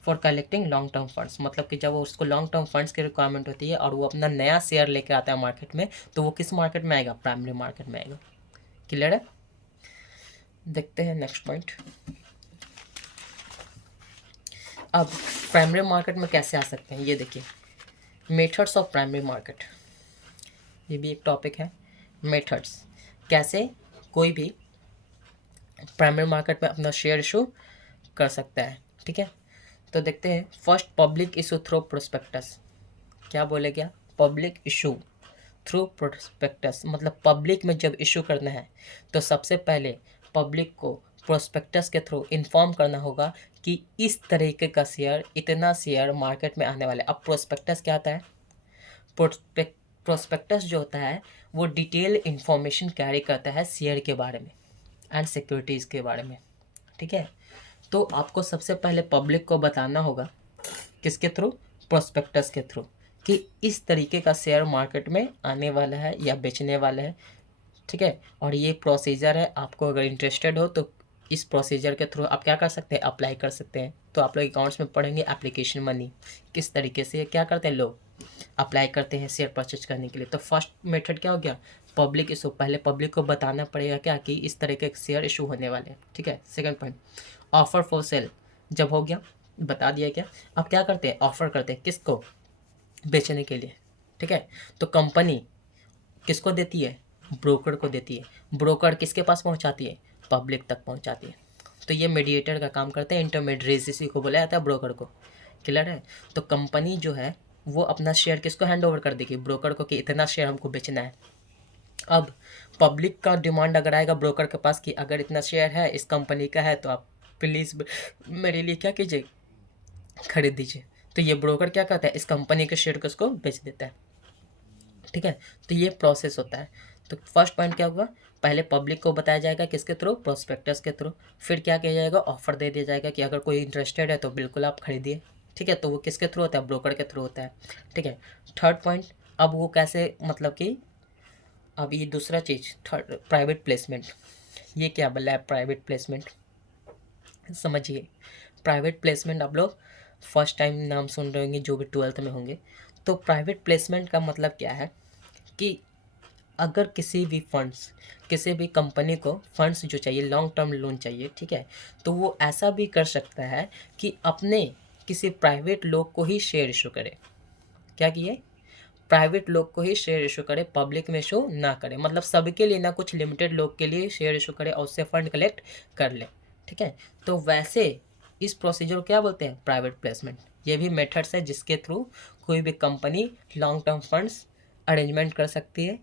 for collecting long term funds. मतलब कि जब वो उसको लॉन्ग टर्म फंड्स की रिक्वायरमेंट होती है और वो अपना नया शेयर लेकर आता है मार्केट में, तो वो किस मार्केट में आएगा, प्राइमरी मार्केट में आएगा। क्लियर है। देखते हैं नेक्स्ट पॉइंट। अब प्राइमरी मार्केट में कैसे आ सकते हैं, ये देखिए, मेथड्स ऑफ प्राइमरी मार्केट, ये भी एक टॉपिक है। मेथड्स, कैसे कोई भी प्राइमरी मार्केट में अपना शेयर इशू कर सकता है। ठीक है, तो देखते हैं। First, public issue through prospectus. क्या बोले गया, पब्लिक इशू थ्रू प्रोस्पेक्टस, मतलब पब्लिक में जब इशू करना है तो सबसे पहले पब्लिक को प्रोस्पेक्टस के थ्रू इन्फॉर्म करना होगा कि इस तरीके का शेयर, इतना शेयर मार्केट में आने वाला है। अब प्रोस्पेक्टस क्या आता है, प्रोस्पेक्टस जो होता है वो डिटेल इन्फॉर्मेशन कैरी करता है शेयर के बारे में एंड सिक्योरिटीज़ के बारे में। ठीक है, तो आपको सबसे पहले पब्लिक को बताना होगा किसके थ्रू, प्रोस्पेक्टस के थ्रू, कि इस तरीके का शेयर मार्केट में आने वाला है या बेचने वाला है। ठीक है, और ये प्रोसीजर है, आपको अगर इंटरेस्टेड हो तो इस प्रोसीजर के थ्रू आप क्या कर सकते हैं, अप्लाई कर सकते हैं। तो आप लोग अकाउंट्स में पढ़ेंगे एप्लीकेशन मनी, किस तरीके से क्या करते हैं लोग, अप्लाई करते हैं शेयर परचेज करने के लिए। तो फर्स्ट मेथड क्या हो गया, पब्लिक इशू, पहले पब्लिक को बताना पड़ेगा क्या, कि इस तरीके के शेयर इशू होने वाले हैं। ठीक है, second point, offer for sale, जब हो गया बता दिया क्या। अब क्या करते हैं, ऑफर करते हैं किसको, बेचने के लिए। ठीक है। तो कंपनी किसको देती है? ब्रोकर को देती है। ब्रोकर किसके पास पहुंचाती है? पब्लिक तक पहुंचाती है। तो ये मीडिएटर का काम करते हैं, इंटरमीडिएट इसी को बोला जाता है ब्रोकर को। क्लियर है? तो कंपनी जो है वो अपना शेयर किसको हैंड ओवर कर देगी? ब्रोकर को, कि इतना शेयर हमको बेचना है। अब पब्लिक का डिमांड अगर आएगा ब्रोकर के पास कि अगर इतना शेयर है इस कंपनी का है तो आप प्लीज़ मेरे लिए क्या कीजिए, खरीद दीजिए। तो ये ब्रोकर क्या करता है? इस कंपनी के शेयर को उसको बेच देता है। ठीक है। तो ये प्रोसेस होता है। तो फर्स्ट पॉइंट क्या हुआ? पहले पब्लिक को बताया जाएगा किसके थ्रू? प्रोस्पेक्टस के थ्रू। फिर क्या किया जाएगा? ऑफर दे दिया जाएगा कि अगर कोई इंटरेस्टेड है तो बिल्कुल आप खरीदिए। ठीक है। तो वो किसके थ्रू होता है? ब्रोकर के थ्रू होता है। ठीक है। थर्ड पॉइंट, अब वो कैसे, मतलब कि अब ये दूसरा चीज़, थर्ड प्राइवेट प्लेसमेंट। ये क्या बोला है? प्राइवेट प्लेसमेंट समझिए। प्राइवेट प्लेसमेंट आप लोग फर्स्ट टाइम नाम सुन रहे होंगे जो भी ट्वेल्थ में होंगे। तो प्राइवेट प्लेसमेंट का मतलब क्या है कि अगर किसी भी फंड्स, किसी भी कंपनी को फंड्स जो चाहिए, लॉन्ग टर्म लोन चाहिए, ठीक है, तो वो ऐसा भी कर सकता है कि अपने किसी प्राइवेट लोग को ही शेयर इशू करे। क्या किए? प्राइवेट लोग को ही शेयर इशू करे, पब्लिक में इशू ना करे। मतलब सबके लिए ना, कुछ लिमिटेड लोग के लिए शेयर इशू करे और उससे फंड कलेक्ट कर ले। ठीक है। तो वैसे इस प्रोसीजर को क्या बोलते हैं? Private placement. ये भी मेथड्स है जिसके थ्रू कोई भी company long term funds arrangement कर सकती है।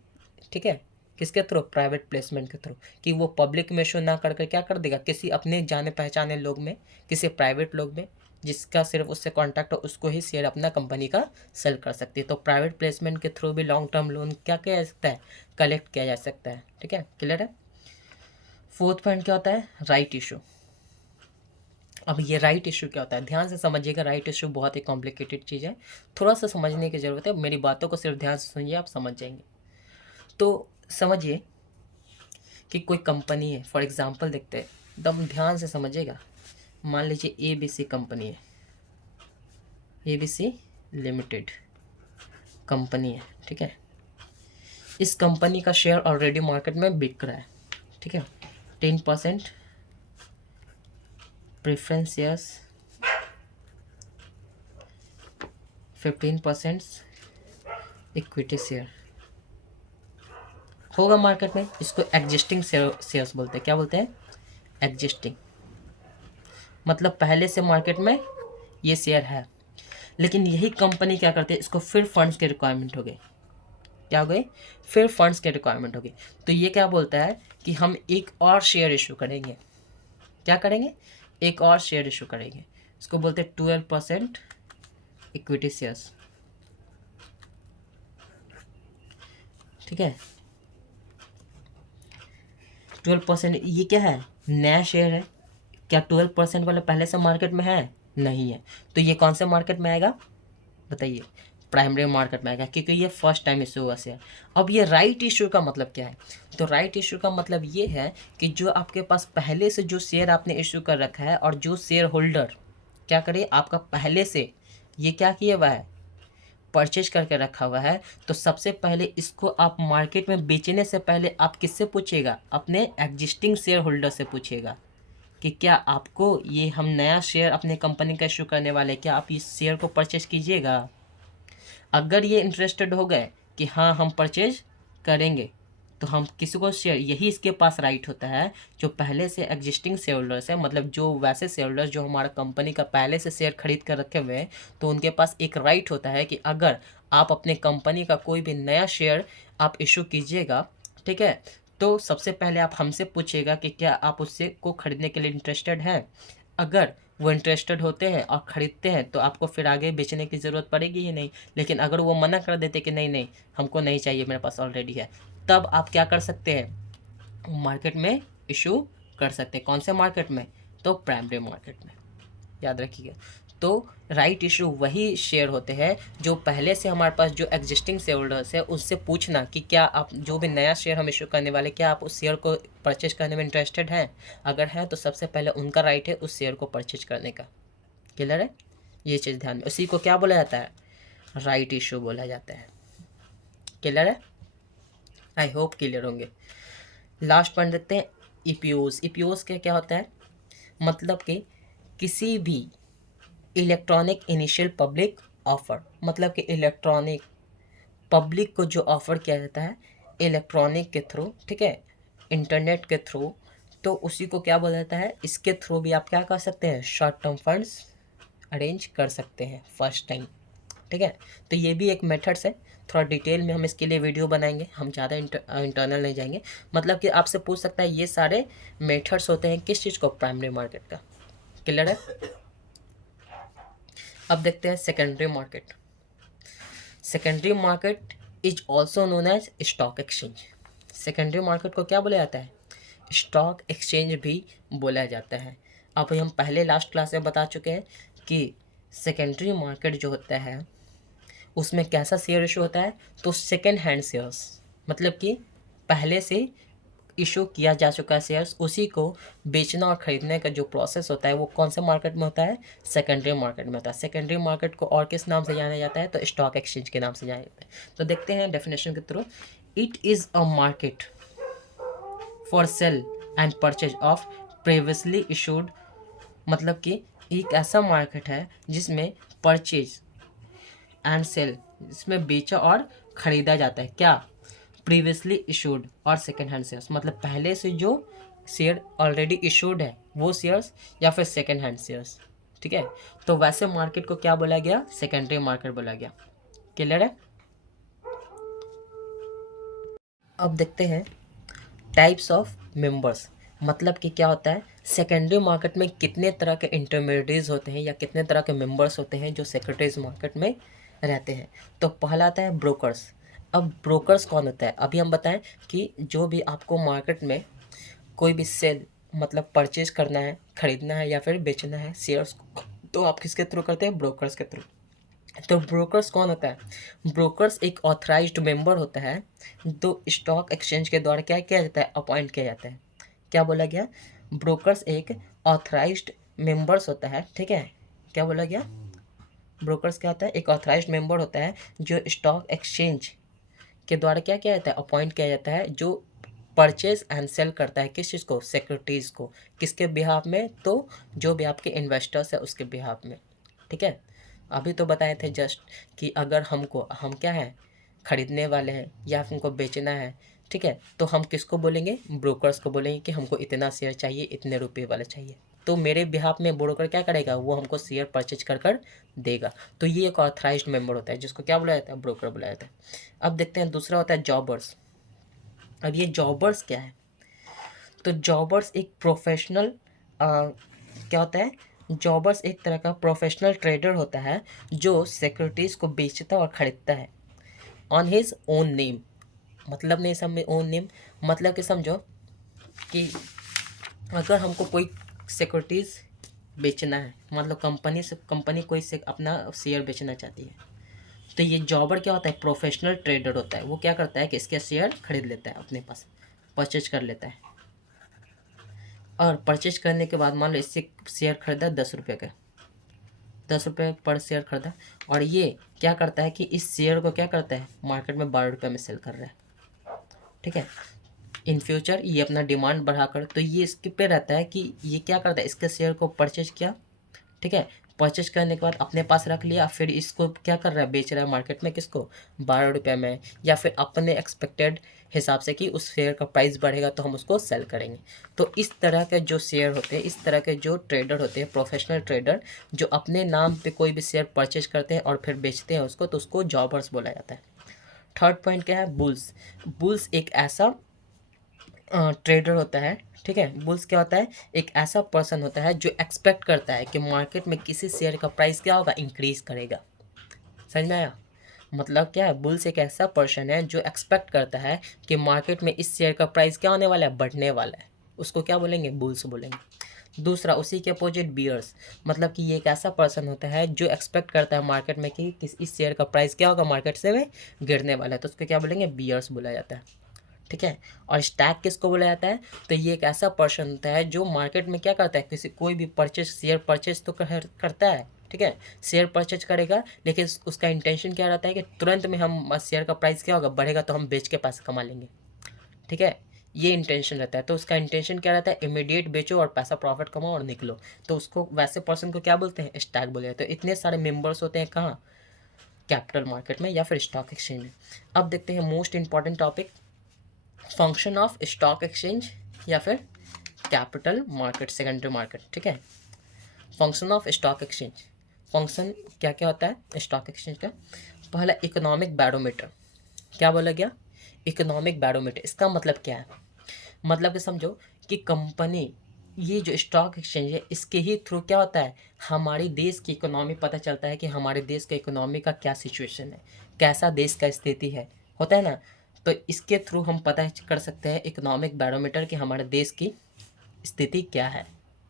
ठीक है। किसके थ्रू? प्राइवेट प्लेसमेंट के थ्रू। कि वो पब्लिक में शो ना करके क्या कर देगा? किसी अपने जाने पहचाने लोग में, किसी प्राइवेट लोग में जिसका सिर्फ उससे कांटेक्ट हो, उसको ही शेयर अपना कंपनी का सेल कर सकती है। तो प्राइवेट प्लेसमेंट के थ्रू भी लॉन्ग टर्म लोन क्या किया जा सकता है? कलेक्ट किया जा सकता है। ठीक है। क्लियर है? फोर्थ पॉइंट क्या होता है? Right issue. अब ये राइट इशू क्या होता है? ध्यान से समझिएगा। राइट इशू बहुत ही कॉम्प्लिकेटेड चीज़ है, थोड़ा सा समझने की ज़रूरत है। मेरी बातों को सिर्फ ध्यान से सुनिए, आप समझ जाएंगे। तो समझिए कि कोई कंपनी है, फॉर एग्जांपल देखते हैं, एकदम ध्यान से समझिएगा। मान लीजिए ABC कंपनी है, ABC लिमिटेड कंपनी है। ठीक है। इस कंपनी का शेयर ऑलरेडी मार्केट में बिक रहा है। ठीक है। 10% प्रेफरेंस शेयर्स, 15% इक्विटी शेयर होगा मार्केट में। इसको एग्जिस्टिंग शेयर्स बोलते हैं। क्या बोलते हैं? एग्जिस्टिंग। मतलब पहले से मार्केट में ये शेयर है, लेकिन यही कंपनी क्या करती है? इसको फिर फंड्स के रिक्वायरमेंट हो गई। क्या हो गई? फिर फंड्स के रिक्वायरमेंट हो गई। तो ये क्या बोलता है कि हम एक और शेयर इशू करेंगे। क्या करेंगे? एक और शेयर इशू करेंगे। इसको बोलते हैं 12% इक्विटी शेयर्स। ठीक है। 12%, ये क्या है? नया शेयर है। क्या 12% वाला पहले से मार्केट में है? नहीं है। तो ये कौन से मार्केट में आएगा बताइए? प्राइमरी मार्केट में आएगा, क्योंकि ये फर्स्ट टाइम इशू हुआ शेयर। अब ये राइट इशू का मतलब क्या है? तो राइट इशू का मतलब ये है कि जो आपके पास पहले से जो शेयर आपने इशू कर रखा है, और जो शेयर होल्डर क्या करे, आपका पहले से ये क्या किया हुआ है? परचेज करके रखा हुआ है। तो सबसे पहले इसको आप मार्केट में बेचने से पहले आप किससे पूछिएगा? अपने एग्जिस्टिंग शेयर होल्डर से पूछिएगा कि क्या आपको ये, हम नया शेयर अपने कंपनी का इशू करने वाले, क्या आप इस शेयर को परचेज कीजिएगा? अगर ये इंटरेस्टेड हो गए कि हाँ हम परचेज करेंगे, तो हम किसी को शेयर, यही इसके पास राइट होता है जो पहले से एग्जिस्टिंग शेयर होल्डर्स है, मतलब जो वैसे शेयर होल्डर्स जो हमारा कंपनी का पहले से शेयर खरीद कर रखे हुए हैं, तो उनके पास एक राइट होता है कि अगर आप अपने कंपनी का कोई भी नया शेयर आप इशू कीजिएगा, ठीक है, तो सबसे पहले आप हमसे पूछिएगा कि क्या आप उससे को खरीदने के लिए इंटरेस्टेड हैं। अगर वो इंटरेस्टेड होते हैं और ख़रीदते हैं तो आपको फिर आगे बेचने की ज़रूरत पड़ेगी ही नहीं। लेकिन अगर वो मना कर देते कि नहीं नहीं हमको नहीं चाहिए, मेरे पास ऑलरेडी है, तब आप क्या कर सकते हैं? मार्केट में इशू कर सकते हैं। कौन से मार्केट में? तो प्राइमरी मार्केट में। याद रखिएगा। तो राइट इशू वही शेयर होते हैं जो पहले से हमारे पास जो एग्जिस्टिंग शेयर होल्डर्स है उससे पूछना कि क्या आप जो भी नया शेयर हम इशू करने वाले, क्या आप उस शेयर को परचेज करने में इंटरेस्टेड हैं। अगर है तो सबसे पहले उनका राइट है उस शेयर को परचेज करने का। क्लियर है? ये चीज़ ध्यान में, उसी को क्या बोला जाता है? राइट इशू बोला जाता है। क्लियर है? आई होप क्लियर होंगे। लास्ट पॉइंट देखते हैं, ईपीओज। ईपीओज क्या क्या होता है? मतलब कि किसी भी इलेक्ट्रॉनिक इनिशियल पब्लिक ऑफर, मतलब कि इलेक्ट्रॉनिक पब्लिक को जो ऑफर किया जाता है इलेक्ट्रॉनिक के थ्रू, ठीक है, इंटरनेट के थ्रू, तो उसी को क्या बोला जाता है, इसके थ्रू भी आप क्या कर सकते हैं, शॉर्ट टर्म फंड्स अरेंज कर सकते हैं फर्स्ट टाइम, ठीक है। तो ये भी एक मेथड्स है, थोड़ा डिटेल में हम इसके लिए वीडियो बनाएंगे, हम ज़्यादा इंटरनल नहीं जाएंगे। मतलब कि आपसे पूछ सकता है ये सारे मेथड्स होते हैं किस चीज़ को, प्राइमरी मार्केट का। क्लियर है। अब देखते हैं secondary market. Secondary market is also known as stock exchange. Secondary market को क्या बोला जाता है, स्टॉक एक्सचेंज भी बोला जाता है। अब हम पहले लास्ट क्लास में बता चुके हैं कि सेकेंडरी मार्केट जो होता है उसमें कैसा शेयर इशू होता है, तो सेकेंड हैंड शेयर्स, मतलब कि पहले से इशू किया जा चुका शेयर्स, उसी को बेचना और ख़रीदने का जो प्रोसेस होता है वो कौन से मार्केट में होता है, सेकेंडरी मार्केट में होता है। सेकेंडरी मार्केट को और किस नाम से जाना जाता है, तो स्टॉक एक्सचेंज के नाम से जाना जाता है। तो देखते हैं डेफिनेशन के through. It is a market for sale and purchase of previously issued, मतलब कि एक ऐसा मार्केट है जिसमें परचेज एंड सेल, इसमें बेचा और ख़रीदा जाता है क्या, प्रीवियसली इशूड और सेकेंड हैंड शेयर्स, मतलब पहले से जो शेयर ऑलरेडी इशूड है वो शेयर्स, या फिर सेकेंड हैंड शेयर्स, ठीक है। तो वैसे मार्केट को क्या बोला गया, सेकेंडरी मार्केट बोला गया। क्लियर है। अब देखते हैं टाइप्स ऑफ मेंबर्स, मतलब कि क्या होता है, सेकेंडरी मार्केट में कितने तरह के इंटरमीडिएट्स होते हैं या कितने तरह के मेंबर्स होते हैं जो सेक्रेटरीज मार्केट में रहते हैं। तो पहला आता है ब्रोकर्स। अब ब्रोकर्स कौन होता है, अभी हम बताएं कि जो भी आपको मार्केट में कोई भी सेल, मतलब परचेज करना है, खरीदना है या फिर बेचना है शेयर्स को, तो आप किसके थ्रू करते हैं, ब्रोकर्स के थ्रू। तो ब्रोकर्स कौन होता है, ब्रोकर्स एक ऑथराइज्ड मेंबर होता है, जो स्टॉक एक्सचेंज के द्वारा क्या किया जाता है, अपॉइंट किया जाता है। क्या बोला गया, ब्रोकर्स एक ऑथराइज्ड मेंबर्स होता है, ठीक है। क्या बोला गया, ब्रोकर्स क्या होता है, एक ऑथराइज्ड मेंबर होता है जो स्टॉक एक्सचेंज के द्वारा क्या किया जाता है, अपॉइंट किया जाता है, जो परचेज एंड सेल करता है किस चीज़ को, सिक्योरिटीज़ को, किसके बिहाफ में, तो जो भी आपके इन्वेस्टर्स है उसके बिहाफ में, ठीक है। अभी तो बताए थे जस्ट कि अगर हम क्या है, खरीदने वाले हैं या हमको बेचना है, ठीक है, तो हम किसको बोलेंगे, ब्रोकर्स को बोलेंगे कि हमको इतना शेयर चाहिए, इतने रुपए वाला चाहिए, तो मेरे बिहाफ में ब्रोकर क्या करेगा, वो हमको शेयर परचेज कर कर देगा। तो ये एक ऑथराइज्ड मेंबर होता है जिसको क्या बुलाया जाता है, ब्रोकर बुलाया जाता है। अब देखते हैं दूसरा होता है जॉबर्स। अब ये जॉबर्स क्या है, तो जॉबर्स एक प्रोफेशनल क्या होता है, जॉबर्स एक तरह का प्रोफेशनल ट्रेडर होता है जो सिक्योरिटीज़ को बेचता और ख़रीदता है ऑन हिज ओन नेम। मतलब नहीं समझे, ओन नेम मतलब कि समझो कि अगर हमको कोई सिक्योरिटीज़ बेचना है, मतलब कंपनी कोई से अपना शेयर बेचना चाहती है, तो ये जॉबर क्या होता है, प्रोफेशनल ट्रेडर होता है। वो क्या करता है कि इसके शेयर खरीद लेता है, अपने पास परचेज कर लेता है, और परचेज करने के बाद मान लो इससे शेयर खरीदा 10 रुपये का, 10 रुपये पर शेयर खरीदा, और ये क्या करता है कि इस शेयर को क्या करता है, मार्केट में 12 रुपये में सेल कर रहा है, ठीक है। इन फ्यूचर ये अपना डिमांड बढ़ाकर, तो ये इसके पे रहता है कि ये क्या करता है, इसके शेयर को परचेज किया, ठीक है, परचेज करने के बाद अपने पास रख लिया, फिर इसको क्या कर रहा है, बेच रहा है मार्केट में किसको, 12 रुपये में, या फिर अपने एक्सपेक्टेड हिसाब से कि उस शेयर का प्राइस बढ़ेगा तो हम उसको सेल करेंगे। तो इस तरह के जो शेयर होते हैं, इस तरह के जो ट्रेडर होते हैं, प्रोफेशनल ट्रेडर, जो अपने नाम पे कोई भी शेयर परचेज करते हैं और फिर बेचते हैं उसको, तो उसको जॉबर्स बोला जाता है। थर्ड पॉइंट क्या है, बुल्स। बुल्स एक ऐसा ट्रेडर होता है, ठीक है। बुल्स क्या होता है, एक ऐसा पर्सन होता है जो एक्सपेक्ट करता है कि मार्केट में किसी शेयर का प्राइस क्या होगा, इंक्रीज करेगा। समझ में आया, मतलब क्या है, बुल्स एक ऐसा पर्सन है जो एक्सपेक्ट करता है कि मार्केट में इस शेयर का प्राइस क्या होने वाला है, बढ़ने वाला है, उसको क्या बोलेंगे, बुल्स बोलेंगे। दूसरा उसी के अपोजिट बियर्स, मतलब कि ये एक ऐसा पर्सन होता है जो एक्सपेक्ट करता है मार्केट में कि इस शेयर का प्राइस क्या होगा, मार्केट से में गिरने वाला है, तो उसको क्या बोलेंगे, बियर्स बोला जाता है, ठीक है। और स्टैक किसको बोला जाता है, तो ये एक ऐसा पर्सन होता है जो मार्केट में क्या करता है, किसी कोई भी परचेज, शेयर परचेज तो करता है, ठीक है, शेयर परचेज करेगा, लेकिन उसका इंटेंशन क्या रहता है कि तुरंत में हम शेयर का प्राइस क्या होगा, बढ़ेगा तो हम बेच के पैसे कमा लेंगे, ठीक है, ये इंटेंशन रहता है। तो उसका इंटेंशन क्या रहता है, इमीडिएट बेचो और पैसा प्रॉफिट कमाओ और निकलो, तो उसको वैसे पर्सन को क्या बोलते हैं, स्टैक बोले जाते हैं। तो इतने सारे मेंबर्स होते हैं कहाँ, कैपिटल मार्केट में या फिर स्टॉक एक्सचेंज में। अब देखते हैं most important topic, function of stock exchange या फिर कैपिटल मार्केट, सेकेंडरी मार्केट। ठीक है, function of stock exchange, function क्या क्या होता है स्टॉक एक्सचेंज का। पहला इकोनॉमिक बैरोमीटर, क्या बोला गया, इकोनॉमिक बैरोमीटर। इसका मतलब क्या है, मतलब कि समझो कि कंपनी, ये जो स्टॉक एक्सचेंज है इसके ही थ्रू क्या होता है, हमारी देश की इकोनॉमी पता चलता है कि हमारे देश का इकोनॉमी का क्या सिचुएशन है, कैसा देश का स्थिति है, होता है ना। तो इसके थ्रू हम पता कर सकते हैं इकोनॉमिक बैरोमीटर कि हमारे देश की स्थिति क्या है।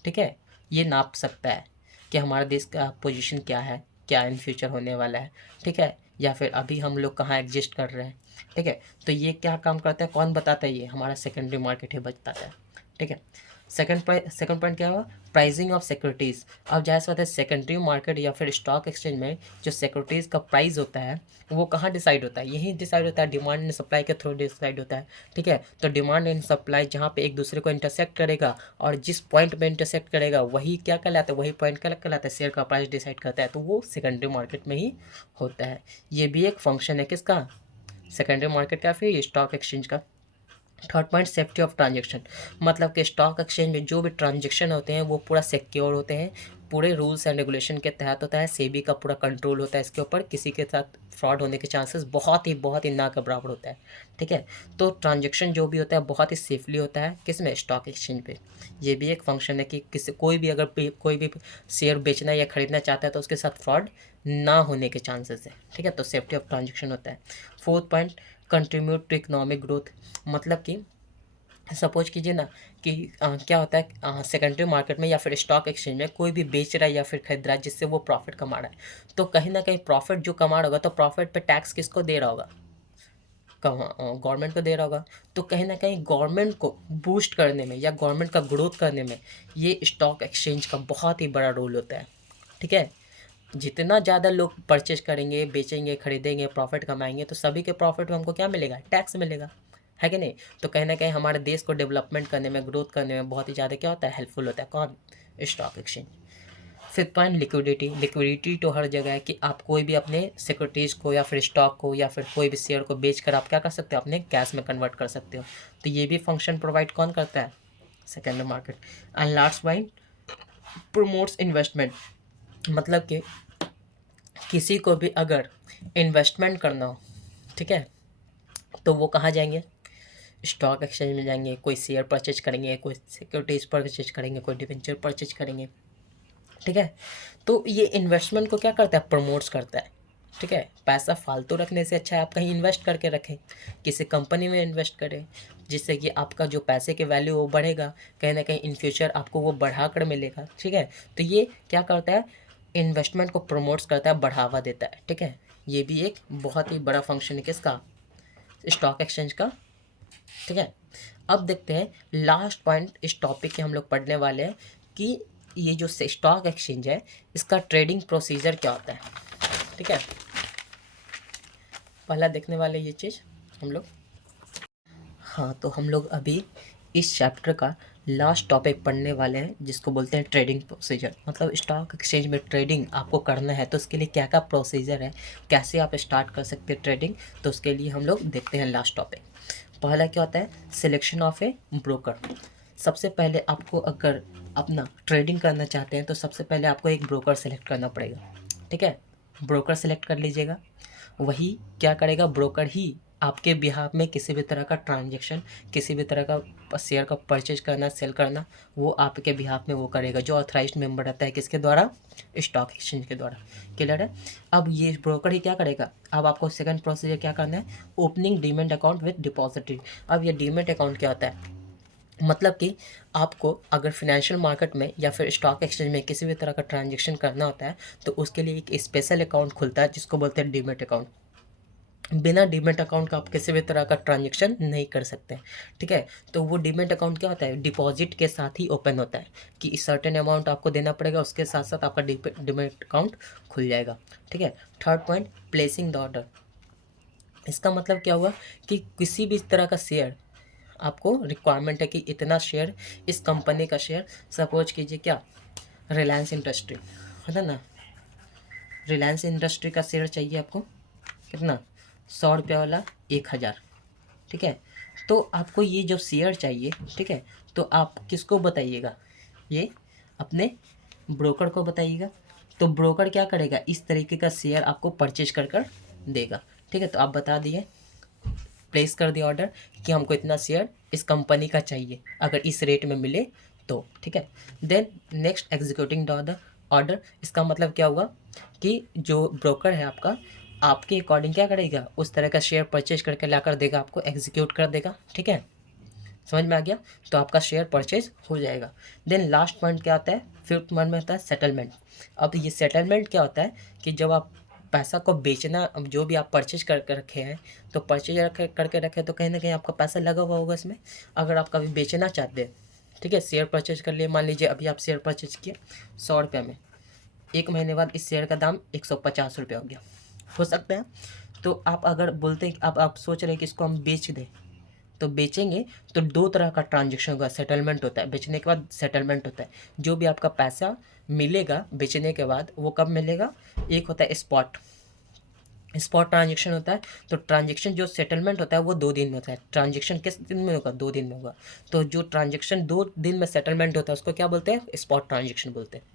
ठीक है, ये नाप सकता है कि हमारे देश का पोजीशन क्या है, क्या इन फ्यूचर होने वाला है। ठीक है, या फिर अभी हम लोग कहाँ एग्जिस्ट कर रहे हैं। ठीक है, तो ये क्या काम करता है, कौन बताता है, ये हमारा सेकेंडरी मार्केट ही बताता है। ठीक है, सेकंड पॉइंट क्या हुआ, प्राइसिंग ऑफ सिक्योरिटीज़। अब जाहिर सी बात है सेकेंडरी मार्केट या फिर स्टॉक एक्सचेंज में जो सिक्योरिटीज़ का प्राइस होता है वो कहाँ डिसाइड होता है, यही डिसाइड होता है, डिमांड एंड सप्लाई के थ्रू डिसाइड होता है। ठीक है, तो डिमांड एंड सप्लाई जहाँ पे एक दूसरे को इंटरसेक्ट करेगा और जिस पॉइंट पे इंटरसेक्ट करेगा वही क्या कहलाता है, वही पॉइंट क्या कहलाता है, शेयर का प्राइस डिसाइड करता है, तो वो सेकेंडरी मार्केट में ही होता है। ये भी एक फंक्शन है किसका, सेकेंडरी मार्केट का, फिर स्टॉक एक्सचेंज का। Third point safety of transaction, मतलब कि स्टॉक एक्सचेंज में जो भी ट्रांजेक्शन होते हैं वो पूरा सिक्योर होते हैं, पूरे रूल्स एंड रेगुलेशन के तहत होता है, सेबी का पूरा कंट्रोल होता है इसके ऊपर, किसी के साथ फ्रॉड होने के चांसेस बहुत ही ना के बराबर होता है। ठीक है, तो ट्रांजेक्शन जो भी होता है बहुत ही सेफली होता है, किस में, स्टॉक एक्सचेंज पे। ये भी एक फंक्शन है कि किसी कोई भी अगर कोई भी शेयर बेचना या खरीदना चाहता है तो उसके साथ फ्रॉड ना होने के चांसेस है। ठीक है, तो सेफ्टी ऑफ ट्रांजेक्शन होता है। Fourth point, contribute to economic growth, मतलब कि सपोज कीजिए ना कि क्या होता है सेकेंडरी मार्केट में या फिर स्टॉक एक्सचेंज में कोई भी बेच रहा है या फिर खरीद रहा है जिससे वो प्रॉफिट कमा रहा है, तो कहीं ना कहीं प्रॉफिट जो कमा रहा होगा तो प्रॉफिट पे टैक्स किसको दे रहा होगा, गवर्नमेंट को दे रहा होगा। तो कहीं ना कहीं गवर्नमेंट को बूस्ट करने में या गवर्नमेंट का ग्रोथ करने में ये स्टॉक एक्सचेंज का बहुत ही बड़ा रोल होता है। ठीक है, जितना ज़्यादा लोग परचेज करेंगे, बेचेंगे, खरीदेंगे, प्रॉफिट कमाएंगे, तो सभी के प्रॉफिट में हमको क्या मिलेगा, टैक्स मिलेगा, है कि नहीं। तो कहीं ना कहीं हमारे देश को डेवलपमेंट करने में, ग्रोथ करने में बहुत ही ज़्यादा क्या होता है, हेल्पफुल होता है, कौन, stock exchange. Fifth point liquidity, liquidity तो हर जगह है कि आप कोई भी अपने सिक्योरिटीज़ को या फिर स्टॉक को या फिर कोई भी शेयर को बेच कर आप क्या कर सकते हो, अपने कैश में कन्वर्ट कर सकते हो। तो ये भी फंक्शन प्रोवाइड कौन करता है, secondary market. And last point, promotes investment, मतलब कि किसी को भी अगर इन्वेस्टमेंट करना हो, ठीक है, तो वो कहाँ जाएंगे, स्टॉक एक्सचेंज में जाएंगे, कोई शेयर परचेज करेंगे, कोई सिक्योरिटीज़ परचेज करेंगे, कोई डिवेंचर परचेज करेंगे। ठीक है, तो ये इन्वेस्टमेंट को क्या करता है, प्रमोट्स करता है। ठीक है, पैसा फालतू रखने से अच्छा है आप कहीं इन्वेस्ट करके रखें, किसी कंपनी में इन्वेस्ट करें, जिससे कि आपका जो पैसे की वैल्यू वो बढ़ेगा, कहीं ना कहीं इन फ्यूचर आपको वो बढ़ा कर मिलेगा। ठीक है, तो ये क्या करता है, इन्वेस्टमेंट को प्रमोट्स करता है, बढ़ावा देता है। ठीक है, ये भी एक बहुत ही बड़ा फंक्शन है किसका, स्टॉक एक्सचेंज का। ठीक है, अब देखते हैं लास्ट पॉइंट इस टॉपिक के हम लोग पढ़ने वाले हैं कि ये जो स्टॉक एक्सचेंज है इसका ट्रेडिंग प्रोसीजर क्या होता है। ठीक है, पहला देखने वाले ये चीज़ हम लोग। हाँ, तो हम लोग अभी इस चैप्टर का लास्ट टॉपिक पढ़ने वाले हैं जिसको बोलते हैं ट्रेडिंग प्रोसीजर, मतलब स्टॉक एक्सचेंज में ट्रेडिंग आपको करना है तो उसके लिए क्या क्या प्रोसीजर है, कैसे आप स्टार्ट कर सकते हैं ट्रेडिंग, तो उसके लिए हम लोग देखते हैं लास्ट टॉपिक। पहला क्या होता है, सिलेक्शन ऑफ ए ब्रोकर। सबसे पहले आपको अगर अपना ट्रेडिंग करना चाहते हैं तो सबसे पहले आपको एक ब्रोकर सेलेक्ट करना पड़ेगा। ठीक है, ब्रोकर सेलेक्ट कर लीजिएगा, वही क्या करेगा, ब्रोकर ही आपके बिहाफ में किसी भी तरह का ट्रांजेक्शन, किसी भी तरह का शेयर का परचेज करना, सेल करना, वो आपके बिहाफ में वो करेगा, जो ऑथराइज्ड मेंबर रहता है किसके द्वारा, स्टॉक एक्सचेंज के द्वारा। क्लियर है, अब ये ब्रोकर ही क्या करेगा, अब आपको सेकंड प्रोसीजर क्या करना है, opening demat account with depository. अब ये डीमेट अकाउंट क्या होता है, मतलब कि आपको अगर फिनेंशियल मार्केट में या फिर स्टॉक एक्सचेंज में किसी भी तरह का ट्रांजेक्शन करना होता है तो उसके लिए एक स्पेशल अकाउंट खुलता है जिसको बोलते हैं डीमेट अकाउंट। बिना डीमेट अकाउंट का आप किसी भी तरह का ट्रांजेक्शन नहीं कर सकते। ठीक है, तो वो डीमेट अकाउंट क्या होता है, डिपॉजिट के साथ ही ओपन होता है कि इस सर्टेन अमाउंट आपको देना पड़ेगा, उसके साथ साथ आपका डीमेट अकाउंट खुल जाएगा। ठीक है, third point, placing the order. इसका मतलब क्या हुआ कि किसी भी तरह का शेयर आपको रिक्वायरमेंट है कि इतना शेयर, इस कंपनी का शेयर, सपोज कीजिए क्या, रिलायंस इंडस्ट्री है ना, रिलायंस इंडस्ट्री का शेयर चाहिए आपको कितना, 100 रुपये वाला 1000, ठीक है। तो आपको ये जो शेयर चाहिए, ठीक है, तो आप किसको बताइएगा, ये अपने ब्रोकर को बताइएगा। तो ब्रोकर क्या करेगा, इस तरीके का शेयर आपको परचेज कर कर देगा, ठीक है। तो आप बता दिए, प्लेस कर दिया ऑर्डर कि हमको इतना शेयर इस कंपनी का चाहिए, अगर इस रेट में मिले तो, ठीक है। Then next executing the order, इसका मतलब क्या हुआ कि जो ब्रोकर है आपका, आपके अकॉर्डिंग क्या करेगा, उस तरह का शेयर परचेज करके ला कर देगा आपको, एग्जीक्यूट कर देगा, ठीक है। समझ में आ गया, तो आपका शेयर परचेज हो जाएगा। देन लास्ट पॉइंट क्या आता है, फिफ्थ पॉइंट में आता है सेटलमेंट। अब ये सेटलमेंट क्या होता है कि जब आप पैसा को बेचना, अब जो भी आप परचेज करके रखे हैं, तो परचेज करके रखे तो कहीं ना कहीं आपका पैसा लगा हुआ होगा इसमें। अगर आप कभी बेचना चाहते हैं, ठीक है, शेयर परचेज कर लिए, मान लीजिए अभी आप शेयर परचेज किए 100 रुपये में, 1 महीने बाद इस शेयर का दाम 150 रुपये हो गया, हो सकता है। तो आप अगर बोलते हैं, अब आप सोच रहे हैं कि इसको हम बेच दें, तो बेचेंगे तो दो तरह का ट्रांजेक्शन होगा, सेटलमेंट होता है, बेचने के बाद सेटलमेंट होता है। जो भी आपका पैसा मिलेगा बेचने के बाद, वो कब मिलेगा, एक होता है स्पॉट, स्पॉट ट्रांजेक्शन होता है। तो ट्रांजेक्शन जो सेटलमेंट होता है वो 2 दिन में होता है। ट्रांजेक्शन किस दिन में होगा, 2 दिन में होगा। तो जो ट्रांजेक्शन 2 दिन में सेटलमेंट होता है उसको क्या बोलते हैं, स्पॉट ट्रांजेक्शन बोलते हैं।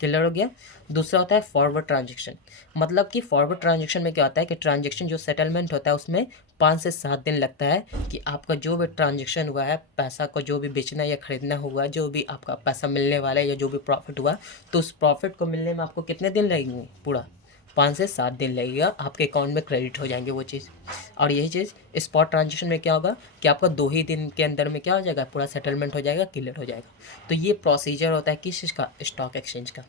क्लियर हो गया। दूसरा होता है फॉरवर्ड ट्रांजेक्शन, मतलब कि फॉरवर्ड ट्रांजेक्शन में क्या होता है कि ट्रांजेक्शन जो सेटलमेंट होता है उसमें 5 से 7 दिन लगता है कि आपका जो भी ट्रांजेक्शन हुआ है, पैसा को जो भी बेचना या खरीदना हुआ, जो भी आपका पैसा मिलने वाला है या जो भी प्रॉफिट हुआ, तो उस प्रॉफिट को मिलने में आपको कितने दिन लगेंगे, पूरा 5 से 7 दिन लगेगा, आपके अकाउंट में क्रेडिट हो जाएंगे वो चीज़। और यही चीज़ स्पॉट ट्रांजेक्शन में क्या होगा कि आपका 2 ही दिन के अंदर में क्या हो जाएगा, पूरा सेटलमेंट हो जाएगा, क्लियर हो जाएगा। तो ये प्रोसीजर होता है किस चीज़ का, स्टॉक एक्सचेंज का।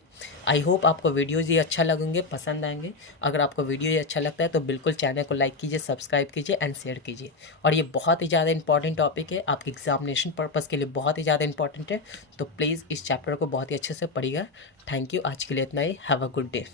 आई होप आपको वीडियोज़ ये अच्छा लगेंगे, पसंद आएंगे। अगर आपको वीडियो ये अच्छा लगता है तो बिल्कुल चैनल को लाइक कीजिए, सब्सक्राइब कीजिए एंड शेयर कीजिए। और ये बहुत ही ज़्यादा इंपॉर्टेंट टॉपिक है, आपके एग्जामिनेशन पर्पज़ के लिए बहुत ही ज़्यादा इंपॉर्टेंट है। तो प्लीज़ इस चैप्टर को बहुत ही अच्छे से पढ़िएगा। थैंक यू, आज के लिए इतना ही। Have a good day.